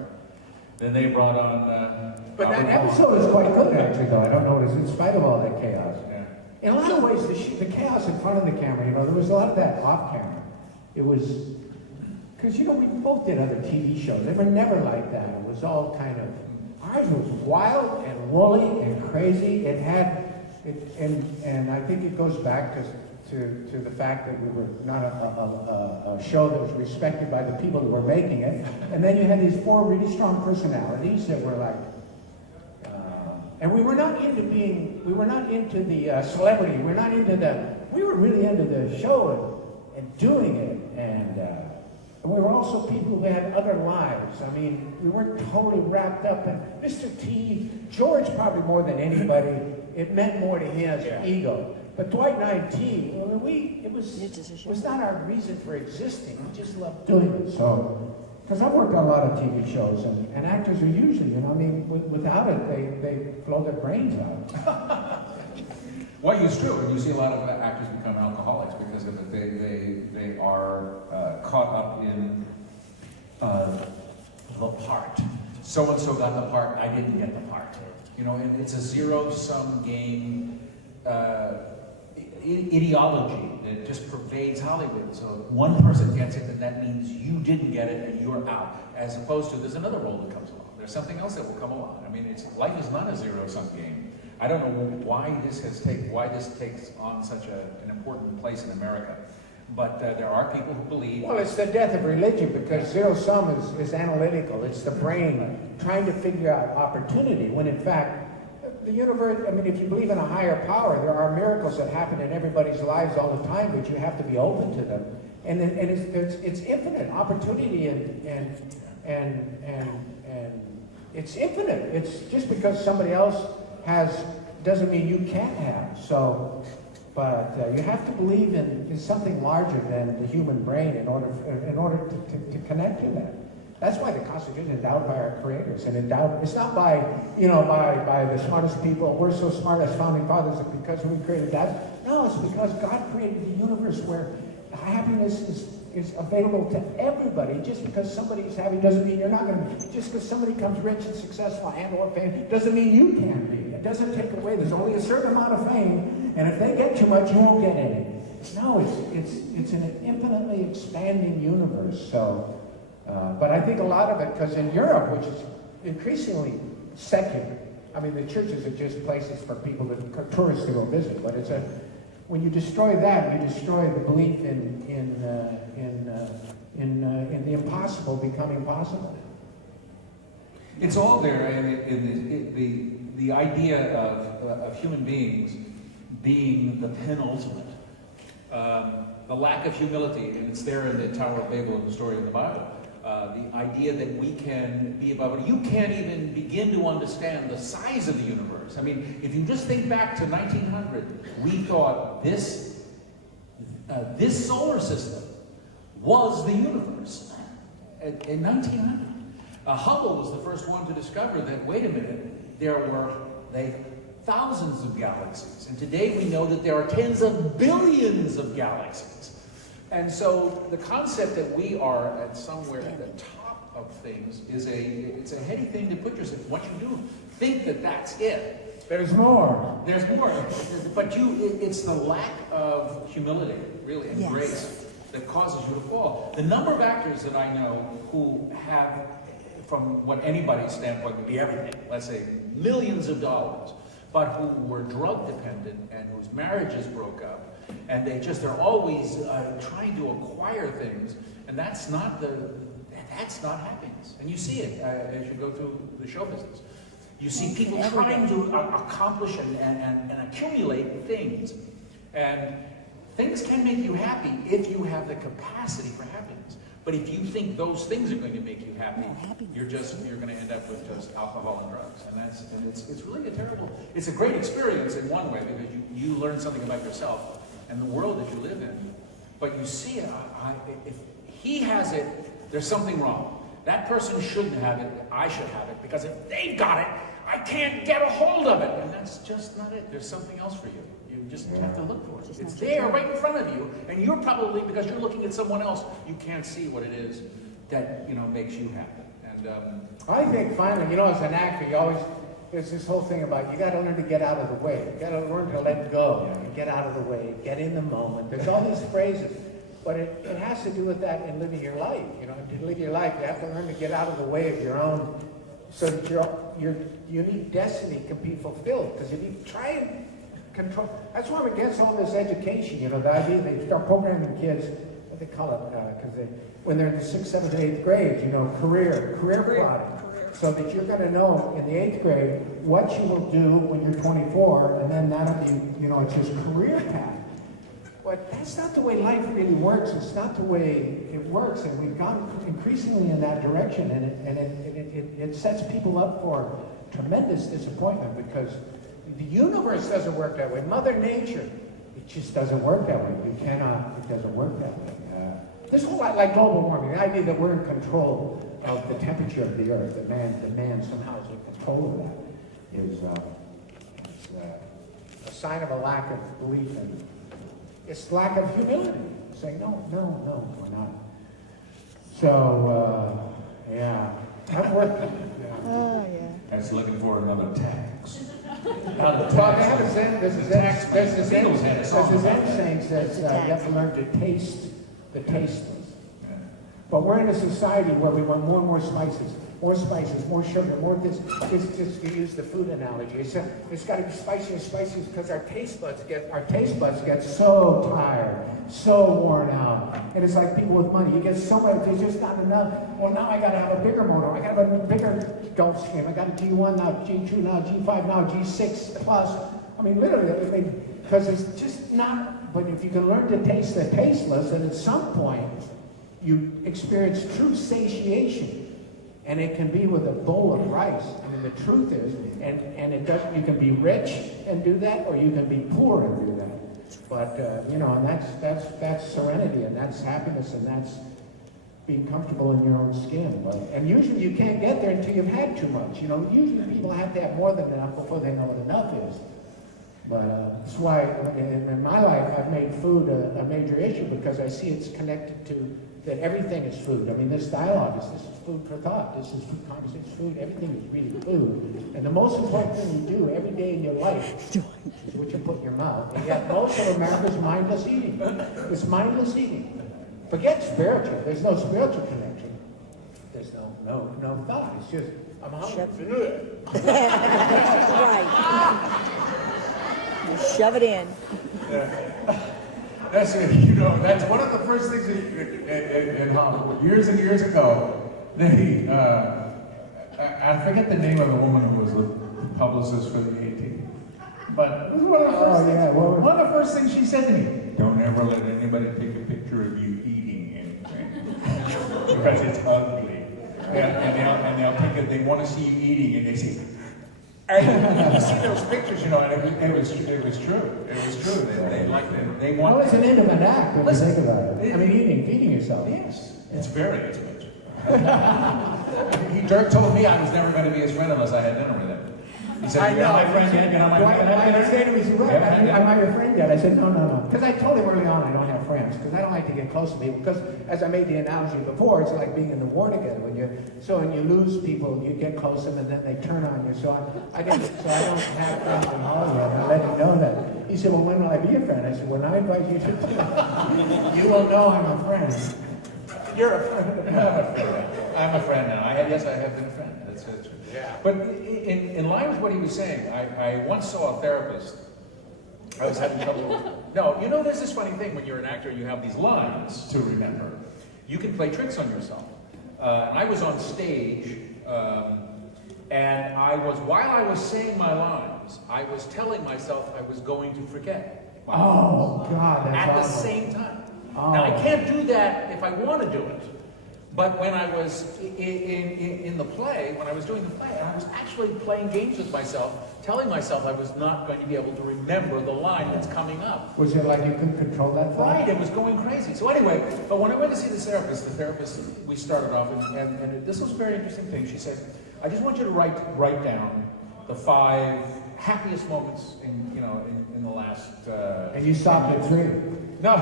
Then they brought on. But that episode is quite good, actually, though. I don't notice, in spite of all that chaos. Yeah. In a lot of ways, the chaos in front of the camera. There was a lot of that off camera. It was. Because, we both did other TV shows. They were never like that. It was all kind of, ours was wild and woolly and crazy. It had, and I think it goes back to the fact that we were not a show that was respected by the people that were making it. And then you had these 4 really strong personalities that were like, and we were not into the celebrity. We were really into the show and doing it. And we were also people who had other lives. I mean, we weren't totally wrapped up in Mr. T, George probably more than anybody. It meant more to his ego. But Dwight and I and T, it was not our reason for existing. We just loved doing it. So, because I've worked on a lot of TV shows, and actors are usually, without it, they blow their brains out. Well, it's true, and you see a lot of actors become alcoholics because of it. They are caught up in the part. So-and-so got the part, I didn't get the part. And it's a zero-sum game ideology that just pervades Hollywood. So if one person gets it, then that means you didn't get it and you're out. As opposed to, there's another role that comes along. There's something else that will come along. I mean, life is not a zero-sum game. I don't know why this takes on such an important place in America, but there are people who believe. Well, it's the death of religion because zero sum is analytical. It's the brain trying to figure out opportunity when in fact the universe. I mean, if you believe in a higher power, there are miracles that happen in everybody's lives all the time, but you have to be open to them. And it's infinite opportunity and it's infinite. It's just because somebody else doesn't mean you can't have. So, but you have to believe in something larger than the human brain in order to connect to that. That's why the Constitution is endowed by our creators, and it's not by by the smartest people. We're so smart as founding fathers because we created that. No, it's because God created the universe where happiness is available to everybody. Just because somebody's happy doesn't mean you're not going to be. Just because somebody becomes rich and successful and/or famous doesn't mean you can be. It doesn't take away. There's only a certain amount of fame, and if they get too much, you won't get any. No, it's an infinitely expanding universe. So, but I think a lot of it, because in Europe, which is increasingly secular, I mean, the churches are just places for people, tourists to go visit. But when you destroy that, you destroy the belief in the impossible becoming possible. It's all there in the idea of human beings being the penultimate. the lack of humility, and it's there in the Tower of Babel in the story of the Bible. The idea that we can be above it. You can't even begin to understand the size of the universe. I mean, if you just think back to 1900, we thought this solar system was the universe. In 1900. Hubble was the first one to discover that, wait a minute, there were thousands of galaxies. And today we know that there are tens of billions of galaxies. And so the concept that we are at somewhere at the top of things is it's a heady thing to put yourself. What you do, think that that's it. There's more. There's more. But it's the lack of humility, really, and grace that causes you to fall. The number of actors that I know who have, from what anybody's standpoint would be everything, let's say millions of dollars, but who were drug dependent and whose marriages broke up, and they're always trying to acquire things, and that's not happiness. And you see it as you go through the show business. You see people trying to accomplish and accumulate things, and things can make you happy if you have the capacity for happiness. But if you think those things are going to make you happy, you're going to end up with just alcohol and drugs, and it's really it's a great experience in one way because you learn something about yourself and the world that you live in. But you see, if he has it, there's something wrong. That person shouldn't have it. I should have it because if they've got it, I can't get a hold of it, and that's just not it. There's something else for you. You just have to look for it. It's there right in front of you, and you're probably, because you're looking at someone else, you can't see what it is that makes you happy. And I think finally, as an actor, there's this whole thing about you got to learn to get out of the way. You got to learn to let go. Get out of the way. Get in the moment. There's all these phrases, but it has to do with that in living your life. To live your life, you have to learn to get out of the way of your own, so that your unique destiny can be fulfilled. Because if you try and control, that's why I'm against all this education. The idea they start programming kids, what they call it, because when they're in the 6th, 7th, and 8th grades, career plotting. So that you're going to know in the 8th grade what you will do when you're 24, and then that'll be, it's his career path. But that's not the way life really works. It's not the way it works, and we've gone increasingly in that direction, and it sets people up for tremendous disappointment because the universe doesn't work that way. Mother Nature, it just doesn't work that way. It doesn't work that way. This whole, like global warming, the idea that we're in control of the temperature of the earth, that man somehow is in control of that, is a sign of a lack of belief in it's lack of humility. Saying, no, we're not. So, I've worked. That's looking for another tax. Well, they have a Zen, there's a Zen saying says you have to learn to taste the tasteless. But we're in a society where we want more and more spices, more sugar, more this. Just to use the food analogy, it's got to be spicier and spicier because our taste buds get so tired, so worn out. And it's like people with money. You get so much, there's just not enough. Well, now I got to have a bigger motor. I got to have a bigger Gulfstream. I got a G1 now, G2 now, G5 now, G6 plus. I mean, literally, because it's just not. But if you can learn to taste the tasteless, and at some point you experience true satiation. And it can be with a bowl of rice. I mean, the truth is, and it doesn't. You can be rich and do that, or you can be poor and do that. But and that's serenity, and that's happiness, and that's being comfortable in your own skin. And usually you can't get there until you've had too much. Usually people have to have more than enough before they know what enough is. But that's why in my life I've made food a major issue because I see it's connected to. That everything is food. I mean, this dialogue this is food for thought. This is food conversation, food. Everything is really food. And the most important thing you do every day in your life is what you put in your mouth. And yet most of America is mindless eating. It's mindless eating. Forget spiritual. There's no spiritual connection. There's no thought. It's just, I'm hungry. Right. You shove it in. That's one of the first things in Hollywood. Years and years ago, I forget the name of the woman who was the publicist for the A-Team. But it was one of the first things she said to me. don't ever let anybody take a picture of you eating anything because it's ugly. And they'll take it. They want to see you eating, and they say, you see those pictures, you know, and it was true. It was true. They want. Well, it's an intimate act when you think about it. I mean, feeding yourself. Yes, it's very intimate. Dirk told me I was never going to be his friend unless I had dinner with him. He said, "You're not my friend yet." And I'm like, I say to him, he said, "Right, am I your friend yet?" I said, no. Because I told him early on I don't have friends, because I don't like to get close to people. Because as I made the analogy before, it's like being in the war together. When you lose people, you get close to them, and then they turn on you. So I don't have friends at all yet. And I let him know that. He said, "Well, when will I be a friend?" I said, "When I invite you to dinner, you will know I'm a friend." You're a friend. I'm a friend now. Yes, I have been a friend. That's true. Yeah. But in line with what he was saying, I once saw a therapist. I was having trouble. No, you know, there's this funny thing when you're an actor, you have these lines to remember. You can play tricks on yourself. And I was on stage, and while I was saying my lines, I was telling myself I was going to forget. Oh God, that's at the awesome. same time. Oh. Now I can't do that if I want to do it. But when I was in the play, when I was doing the play, I was actually playing games with myself, telling myself I was not going to be able to remember the line that's coming up. Was it like you couldn't control that thought? Right, it was going crazy. So anyway, but when I went to see the therapist, we started off, and this was a very interesting thing. She said, "I just want you to write down the 5 happiest moments in the last." And you stopped at 3. No,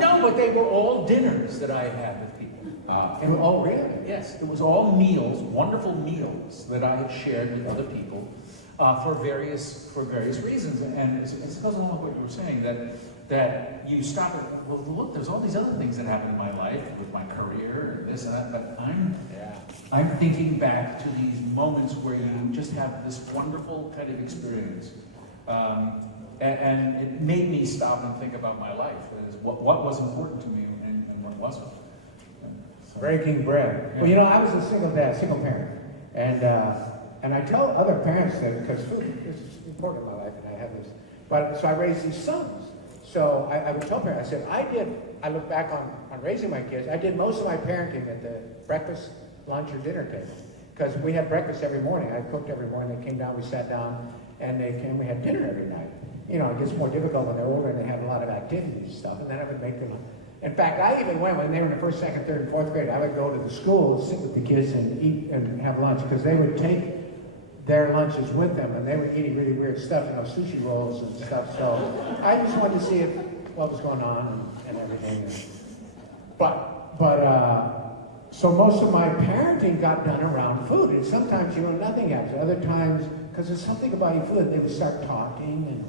no, but they were all dinners that I had with people. Oh, really? Yes, it was all meals, wonderful meals that I had shared with other people for various reasons. And it goes along with what you were saying, that you stop at, well, look, there's all these other things that happened in my life with my career and this and that, but I'm thinking back to these moments where you just have this wonderful kind of experience. And it made me stop and think about my life, what was important to me and what wasn't. Breaking bread. Yeah. Well, you know, I was a single parent, and I tell other parents that because food is important in my life, and I have this. But so I raised these sons. So I would tell parents, I said, I look back on raising my kids. I did most of my parenting at the breakfast, lunch, or dinner table, because we had breakfast every morning. I cooked every morning. They came down, we sat down, and we had dinner every night. You know, it gets more difficult when they're older and they have a lot of activities and stuff, and then I would make them. In fact, I even went when they were in the 1st, 2nd, 3rd, and 4th grade. I would go to the school and sit with the kids and eat and have lunch, because they would take their lunches with them, and they were eating really weird stuff, sushi rolls and stuff. So I just wanted to see what was going on and everything. So most of my parenting got done around food, and sometimes nothing happens. Other times, because there's something about food, they would start talking and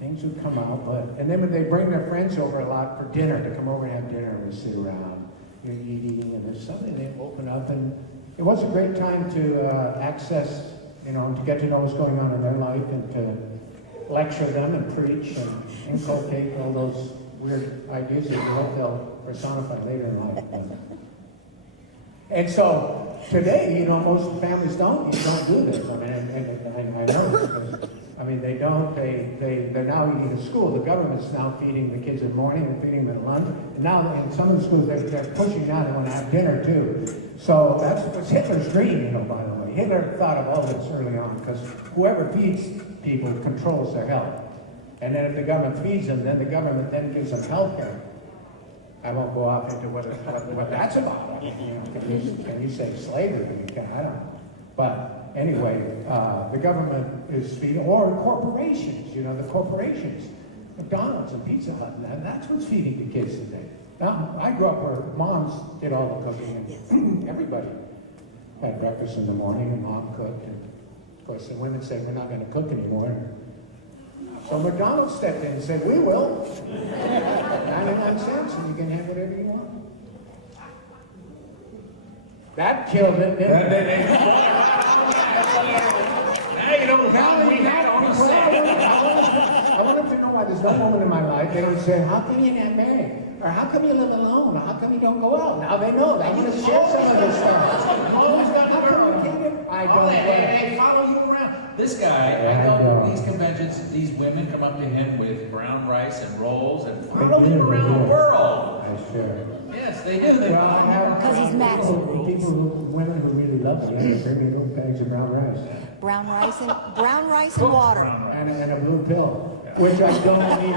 things would come out, and then when they bring their friends over a lot for dinner, to come over and have dinner, and we sit around, you're eating, and there's something they open up, and it was a great time to access, to get to know what's going on in their life, and to lecture them and preach and inculcate all those weird ideas of what they'll personify later in life. And so today, most families don't do this. I mean, and I know because, they don't. They're now eating at school. The government's now feeding the kids in the morning and feeding them at lunch. And now in some of the schools, they're pushing now they want to have dinner too. So that's Hitler's dream, by the way. Hitler thought of all this early on, because whoever feeds people controls their health. And then if the government feeds them, then the government then gives them health care. I won't go off into what that's about. Can you say slavery? I don't know. But anyway, the government is feeding, or corporations, the corporations, McDonald's and Pizza Hut, and that's what's feeding the kids today. Now, I grew up where moms did all the cooking, and everybody had breakfast in the morning, and mom cooked. And of course, the women said, we're not going to cook anymore. So McDonald's stepped in and said, we will. 99 cents, and you can have whatever you want. That killed it, didn't it? Now you don't have we had on the set. I want them to know why there's no woman in my life. They don't say, how come you're not married? Or how come you live alone? Or how come you don't go out? Now they know. I'm going to share some of this stuff. Always got a girl. I don't They follow you around. This guy, I go to these conventions, these women come up to him with brown rice and rolls and follow him around the world. Sure. Yes, they do. Well, I have 'Cause he's Max. women who really love me, they bring me little bags of brown rice. Brown rice and water. And a blue pill, which I don't need.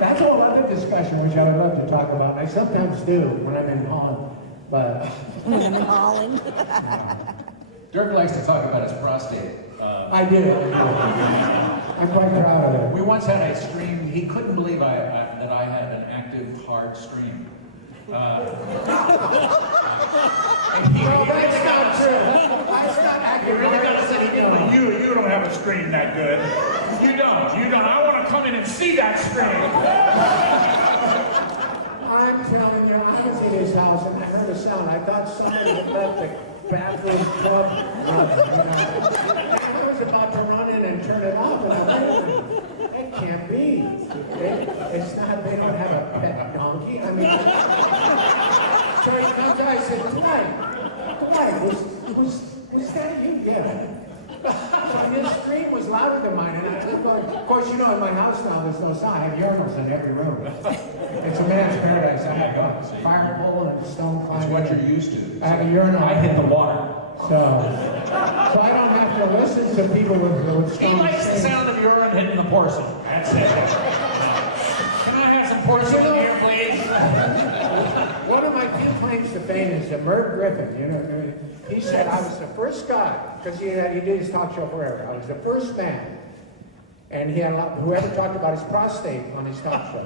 That's a whole other discussion, which I would love to talk about. I sometimes do when I'm in Holland, but... When I'm in Holland. Dirk likes to talk about his prostate. I do. I'm quite proud of it. We once had a stream. He couldn't believe that I had an active, hard stream. That's not true. That's not accurate. You don't have a screen that good. You don't. I want to come in and see that screen. I'm telling you, I was in his house and I heard a sound. I thought somebody had left the bathroom club. I was about to run in and turn it off, and I went, that can't be. It's not, they don't have a pet donkey. I mean, so he comes out, I said, Dwight, was that you? Yeah. And his scream was louder than mine, and I was like, of course, you know, in my house now, there's no sound. I have urinals in every room. It's a man's paradise. I have a fire pole and a stone It's climber. what you're used to. I have a urinal. I hit the water. So I don't have to listen to people with He likes the sound of urine hitting the porcelain. That's it. Can I have some porcelain here, please? One of my few claims to fame is that Merv Griffin, you know, he said I was the first guy, because he did his talk show forever. I was the first man. And he had whoever talked about his prostate on his talk show.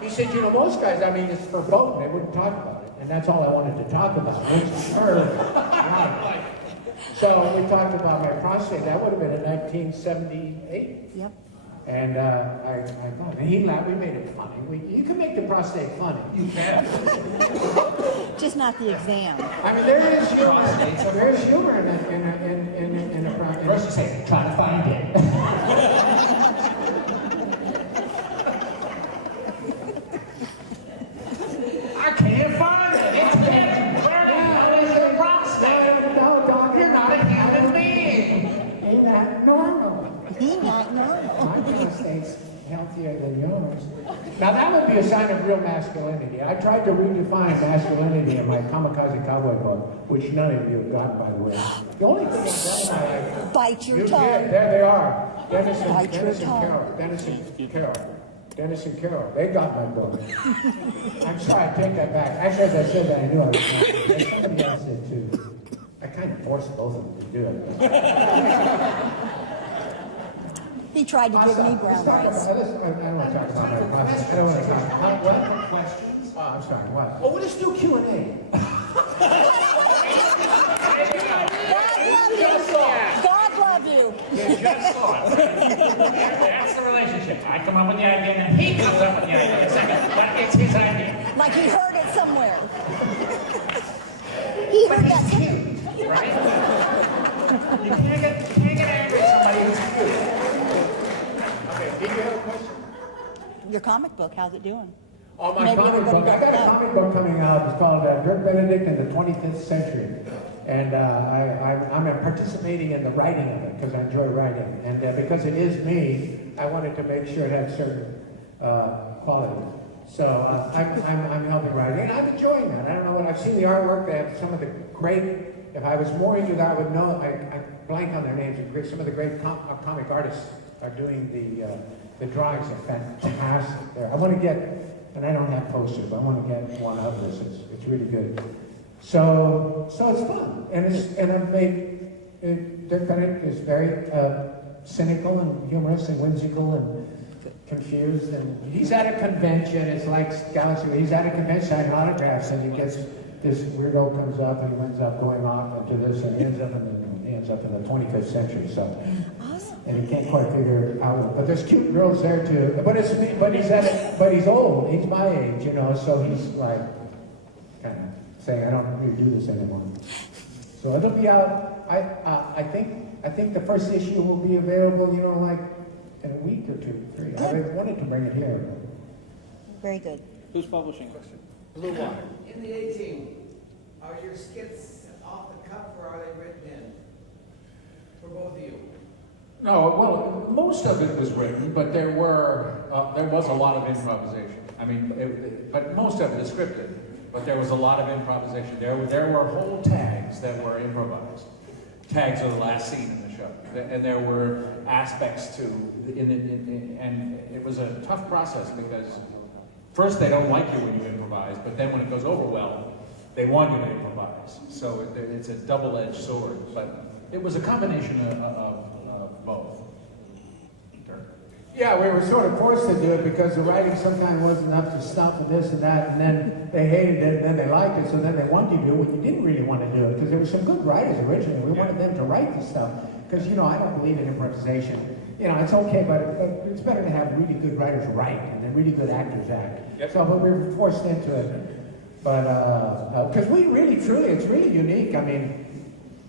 He said, you know, most guys, I mean, it's verboten. They wouldn't talk about it. And that's all I wanted to talk about, which is Merv. Right. So we talked about my prostate. That would have been in 1978. Yep. And I thought, and he laughed. We made it funny. You can make the prostate funny. You can. Just not the exam. I mean, there is humor. There is humor in a prostate. First you say, trying to find it. I can't find it. It's hidden. Where the hell is the prostate? No, dog, You're not a human being. ain't that normal? He not normal. My prostate's healthier than yours. Now that would be a sign of real masculinity. I tried to redefine masculinity in my Kamikaze Cowboy book, which none of you have gotten, by the way. The only thing I've done in my life... Bite your You tongue. did. There they are. Dennis Bite your and tongue. Dennis and Carol. They got my book. I'm sorry, I take that back. Actually, as I said that, I knew I was wrong. And somebody else did too. I kind of forced both of them to do it. He tried to give me brown rice. I don't want to talk about my process. I don't want to talk about what? Questions? Oh, I'm sorry, what? Oh, let's do Q&A. God love you. You just saw it. That's the relationship. I come up with the idea, and he comes up with the idea. But it's his idea. Like he heard it somewhere. He heard that too. Right? You can't get angry at somebody who's cute. Okay, did you have a question? Your comic book, how's it doing? Oh, my Maybe comic everybody book. I got a doesn't know. comic book coming out. It's called Dirk, Benedict in the 25th Century. And I'm participating in the writing of it because I enjoy writing. And because it is me, I wanted to make sure it had certain qualities. So I'm helping writing. And I'm enjoying that. I don't know what, I've seen the artwork. They have some of the great, if I was more into that, I would know, I blank on their names. Some of the great comic artists are doing the drawings are fantastic there. I want to get, and I don't have posters, but I want to get one of this. It's really good. So it's fun, and I've made Dirk Benedict is very cynical and humorous and whimsical and confused. And he's at a convention. It's like Galaxy. He's at a convention signing autographs, and he gets this weirdo comes up and he ends up going off into this, and he ends up in the 25th century. So. And he can't quite figure it out. But there's cute girls there too. But he's old. He's my age, you know. So he's like, kind of saying, I don't really do this anymore. So it'll be out. I think the first issue will be available, you know, like in a week or two, 3. I wanted to bring it here. Very good. Who's publishing? Blue Water. In the 18, are your skits off the cuff or are they written in? For both of you? No, well, most of it was written, but there was a lot of improvisation. I mean, but most of it is scripted, but there was a lot of improvisation. There were whole tags that were improvised. Tags are the last scene in the show. And there were aspects to, and it was a tough process because first they don't like you when you improvise, but then when it goes over well, they want you to improvise. So it's a double-edged sword, but it was a combination of both. Dirk? Yeah, we were sort of forced to do it because the writing sometimes wasn't up to snuff and this and that, and then they hated it, and then they liked it, so then they wanted you to do it when you didn't really want to do it, because there were some good writers originally. We wanted them to write the stuff, because, you know, I don't believe in improvisation. You know, it's okay, but it's better to have really good writers write, and then really good actors act. Yep. So, but we were forced into it. But, because we really, truly, it's really unique. I mean,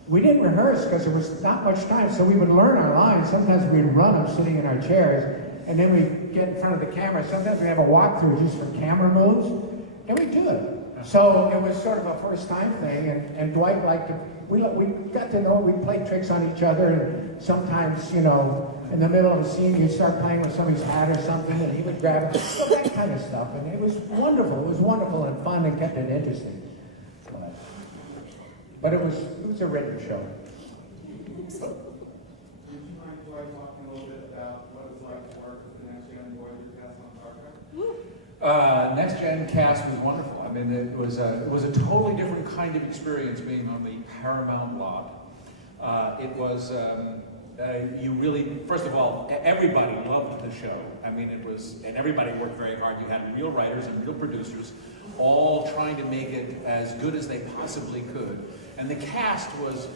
we didn't rehearse because there was not much time, so we would learn our lines. Sometimes we'd run them sitting in our chairs, and then we get in front of the camera. Sometimes we have a walkthrough just for camera moves, and we do it. So it was sort of a first time thing, and Dwight liked to, we got to know, we played tricks on each other, and sometimes, you know, in the middle of a scene, you'd start playing with somebody's hat or something, and he would grab it, so that kind of stuff, and it was wonderful and fun and kept it interesting. But it was a written show. Would you mind, Dwight, talking a little bit about what it was like to work with the Next Gen Voyager cast on Star Trek? Next Gen cast was wonderful. I mean, it was a totally different kind of experience being on the Paramount lot. It was, you really, first of all, everybody loved the show. I mean, it was, and everybody worked very hard. You had real writers and real producers all trying to make it as good as they possibly could. And the cast was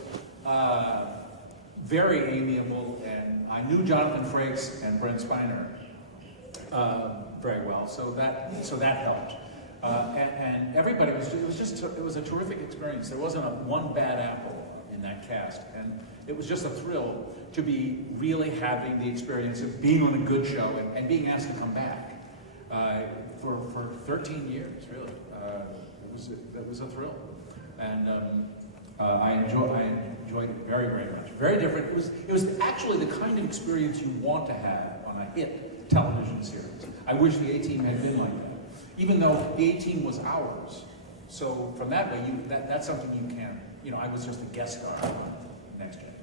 very amiable, and I knew Jonathan Frakes and Brent Spiner very well, so that helped. And everybody it was a terrific experience. There wasn't one bad apple in that cast, and it was just a thrill to be really having the experience of being on a good show and being asked to come back for 13 years. Really, it was a thrill, and I enjoyed it very, very much. Very different. It was actually the kind of experience you want to have on a hit television series. I wish the A-Team had been like that, even though the A-Team was ours. So from that way, that's something you can. You know, I was just a guest star on Next Gen,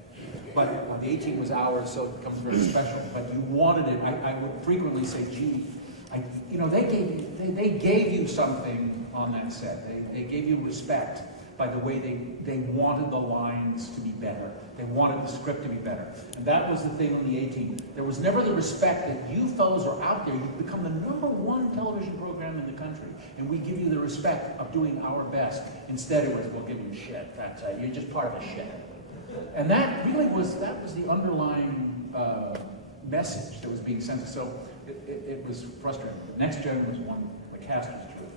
but the A-Team was ours, so it becomes very special. But you wanted it. I would frequently say, "Gee, they gave you something on that set. They gave you respect." By the way they wanted the lines to be better. They wanted the script to be better. And that was the thing on the A-Team. There was never the respect that you fellows are out there. You've become the #1 television program in the country. And we give you the respect of doing our best. Instead it was, we'll give you shit. That's you're just part of a shit. And that really was the underlying message that was being sent. So it was frustrating. Next Gen was one. The cast was terrific.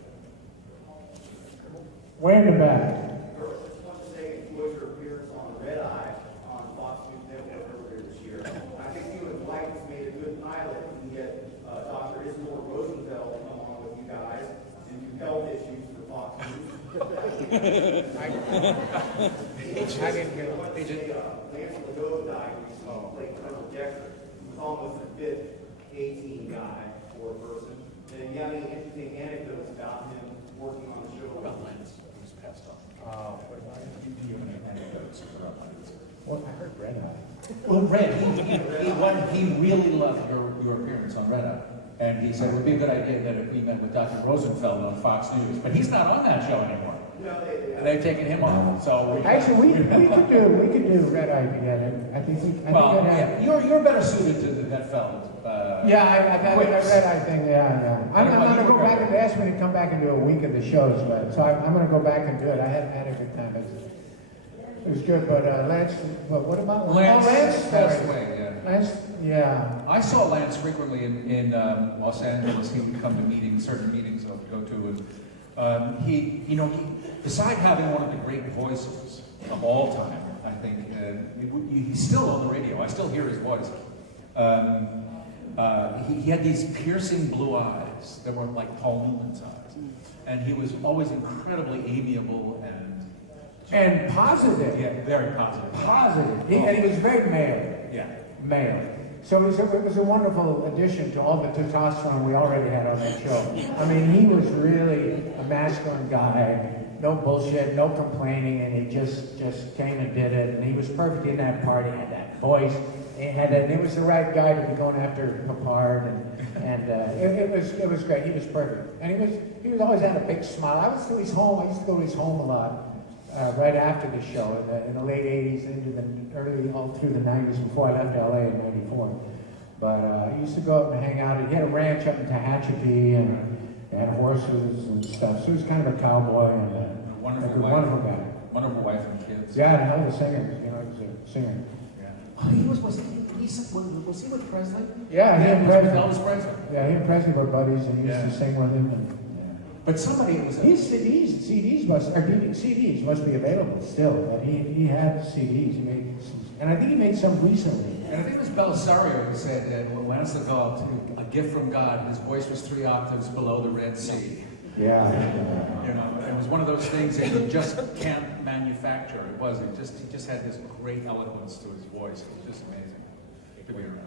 Way in the back. I just want to say, enjoyed your appearance on Red Eye on Fox News Network earlier this year. I think you and Dwight made a good pilot. You can get Dr. Isidore Rosenfeld to come on with you guys and do health issues for Fox News. I didn't hear Lance Lagoa died recently, played Colonel Decker. He was almost a bit A-Team guy or person. And you have any interesting anecdotes about him working on the show? About Lance, who's passed on. what about it? Do you have any anecdotes about Lance? Well, I heard Red Eye. Well, Red, he really loved your appearance on Red Eye. And he said it would be a good idea that if we met with Dr. Rosenfeld on Fox News. But he's not on that show anymore. No, They've taken him off. So Actually, we could do Red Eye together. I think well, that you're better suited to that fellow. Yeah, I Red Eye thing. Yeah. I'm going to go back and ask me to come back and do a week of the shows, but so I'm going to go back and do it. I had a good time. It was good, but Lance. What about Lance? Lance Passed away. Yeah. Lance. Yeah. I saw Lance frequently in Los Angeles. He would come to certain meetings I would go to, and he, beside having one of the great voices of all time, I think he's still on the radio. I still hear his voice. He had these piercing blue eyes that were like Paul Newman's eyes, and he was always incredibly amiable and And positive. Yeah, very positive. Positive. And he was very male. Yeah. Male. So it was a wonderful addition to all the testosterone we already had on that show. I mean, he was really a masculine guy. No bullshit, no complaining, and he just came and did it. And he was perfect in that part. He had that voice. He was the right guy to be going after Picard, and it was great. He was perfect, and he was always had a big smile. I used to go to his home a lot right after the show in the late '80s into the early all through the '90s before I left LA in '94. But I used to go up and hang out. He had a ranch up in Tehachapi and had horses and stuff. So he was kind of a cowboy and a wonderful guy. Wonderful wife and kids. Yeah, and hell of a singer. You know, he was a singer. Oh, was he with Presley? Yeah, he and Presley. Elvis Presley. Yeah, he and Presley were buddies, and he used to sing with him. And, But somebody was. his CDs must be available still. But he had CDs. He made, and I think he made some recently. And I think it was Belisario who said that when asked to go out to a gift from God, his voice was 3 octaves below the Red Sea. Yeah. You know, it was one of those things that you just can't manufacture. It was. He just had this great eloquence to his voice. It was just amazing to be around.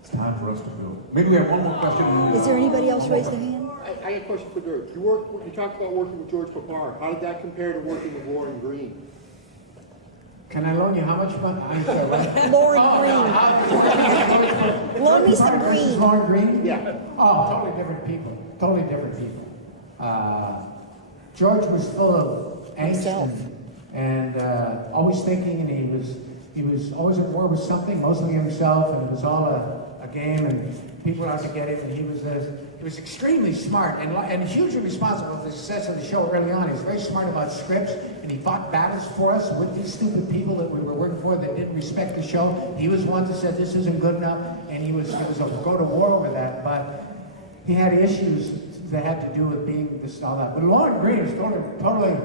It's time for us to go. Maybe we have one more question. Is there anybody else raised their hand? I got a question for Dirk. You talked about working with George Papar. How did that compare to working with Lauren Green? Can I loan you how much money? Lauren Green. Loan me some green. Lauren Green? Yeah. Oh, totally different people. Totally different people. George was full of angst and always thinking, and he was always at war with something, mostly himself, and it was all a game, and people out to get him. And he was extremely smart and hugely responsible for the success of the show early on. He was very smart about scripts, and he fought battles for us with these stupid people that we were working for that didn't respect the show. He was one that said this isn't good enough, and he was go to war over that. But he had issues that had to do with being this and all that. But Lauren Green was totally.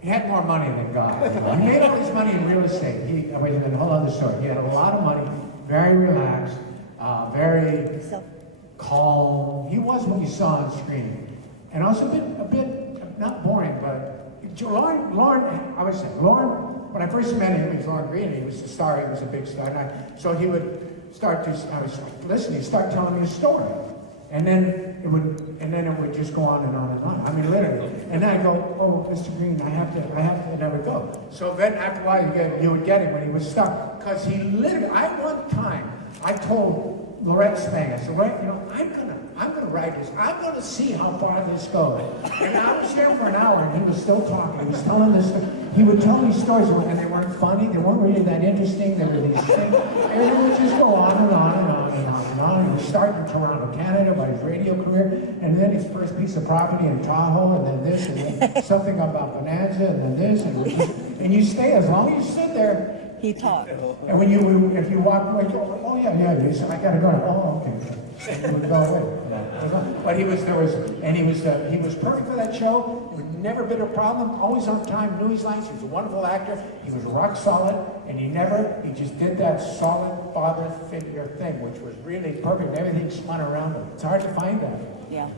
He had more money than God. He made all his money in real estate. Wait a minute, a whole other story. He had a lot of money, very relaxed, very calm. He was what you saw on screen. And also a bit not boring, but Lauren, I would say, Lauren, when I first met him, he was Lauren Green, he was a star, he was a big star. So he would I was listening, he'd start telling me a story. And then it would just go on and on and on. I mean, literally. And then I go, oh, Mr. Green, I have to, and I would go. So then after a while, you would get him when he was stuck. Because he literally, one time, I told Lorette Spang, I said, Lorette, you know, I'm gonna write this. I'm gonna see how far this goes. And I was there for an hour, and he was still talking. He was telling this. He would tell me stories, and they weren't funny. They weren't really that interesting. They were these things, and it would just go on and on and on and on and on. He was starting in Toronto, Canada, by his radio career, and then his first piece of property in Tahoe, and then this, and then something about Bonanza, and then this, and you stay as long as you sit there. He talked. And if you walk away, you go, oh yeah, you said I gotta go. Oh, okay. And you would go away. But he was perfect for that show. Would never been a problem. Always on time. Knew his lines. He was a wonderful actor. He was rock solid, and he just did that solid father figure thing, which was really perfect. Everything spun around him. It's hard to find that. Yeah.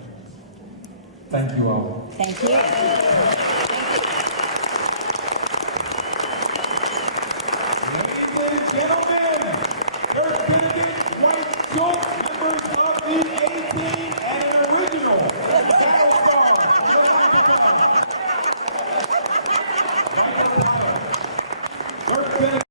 Thank you all. Thank you.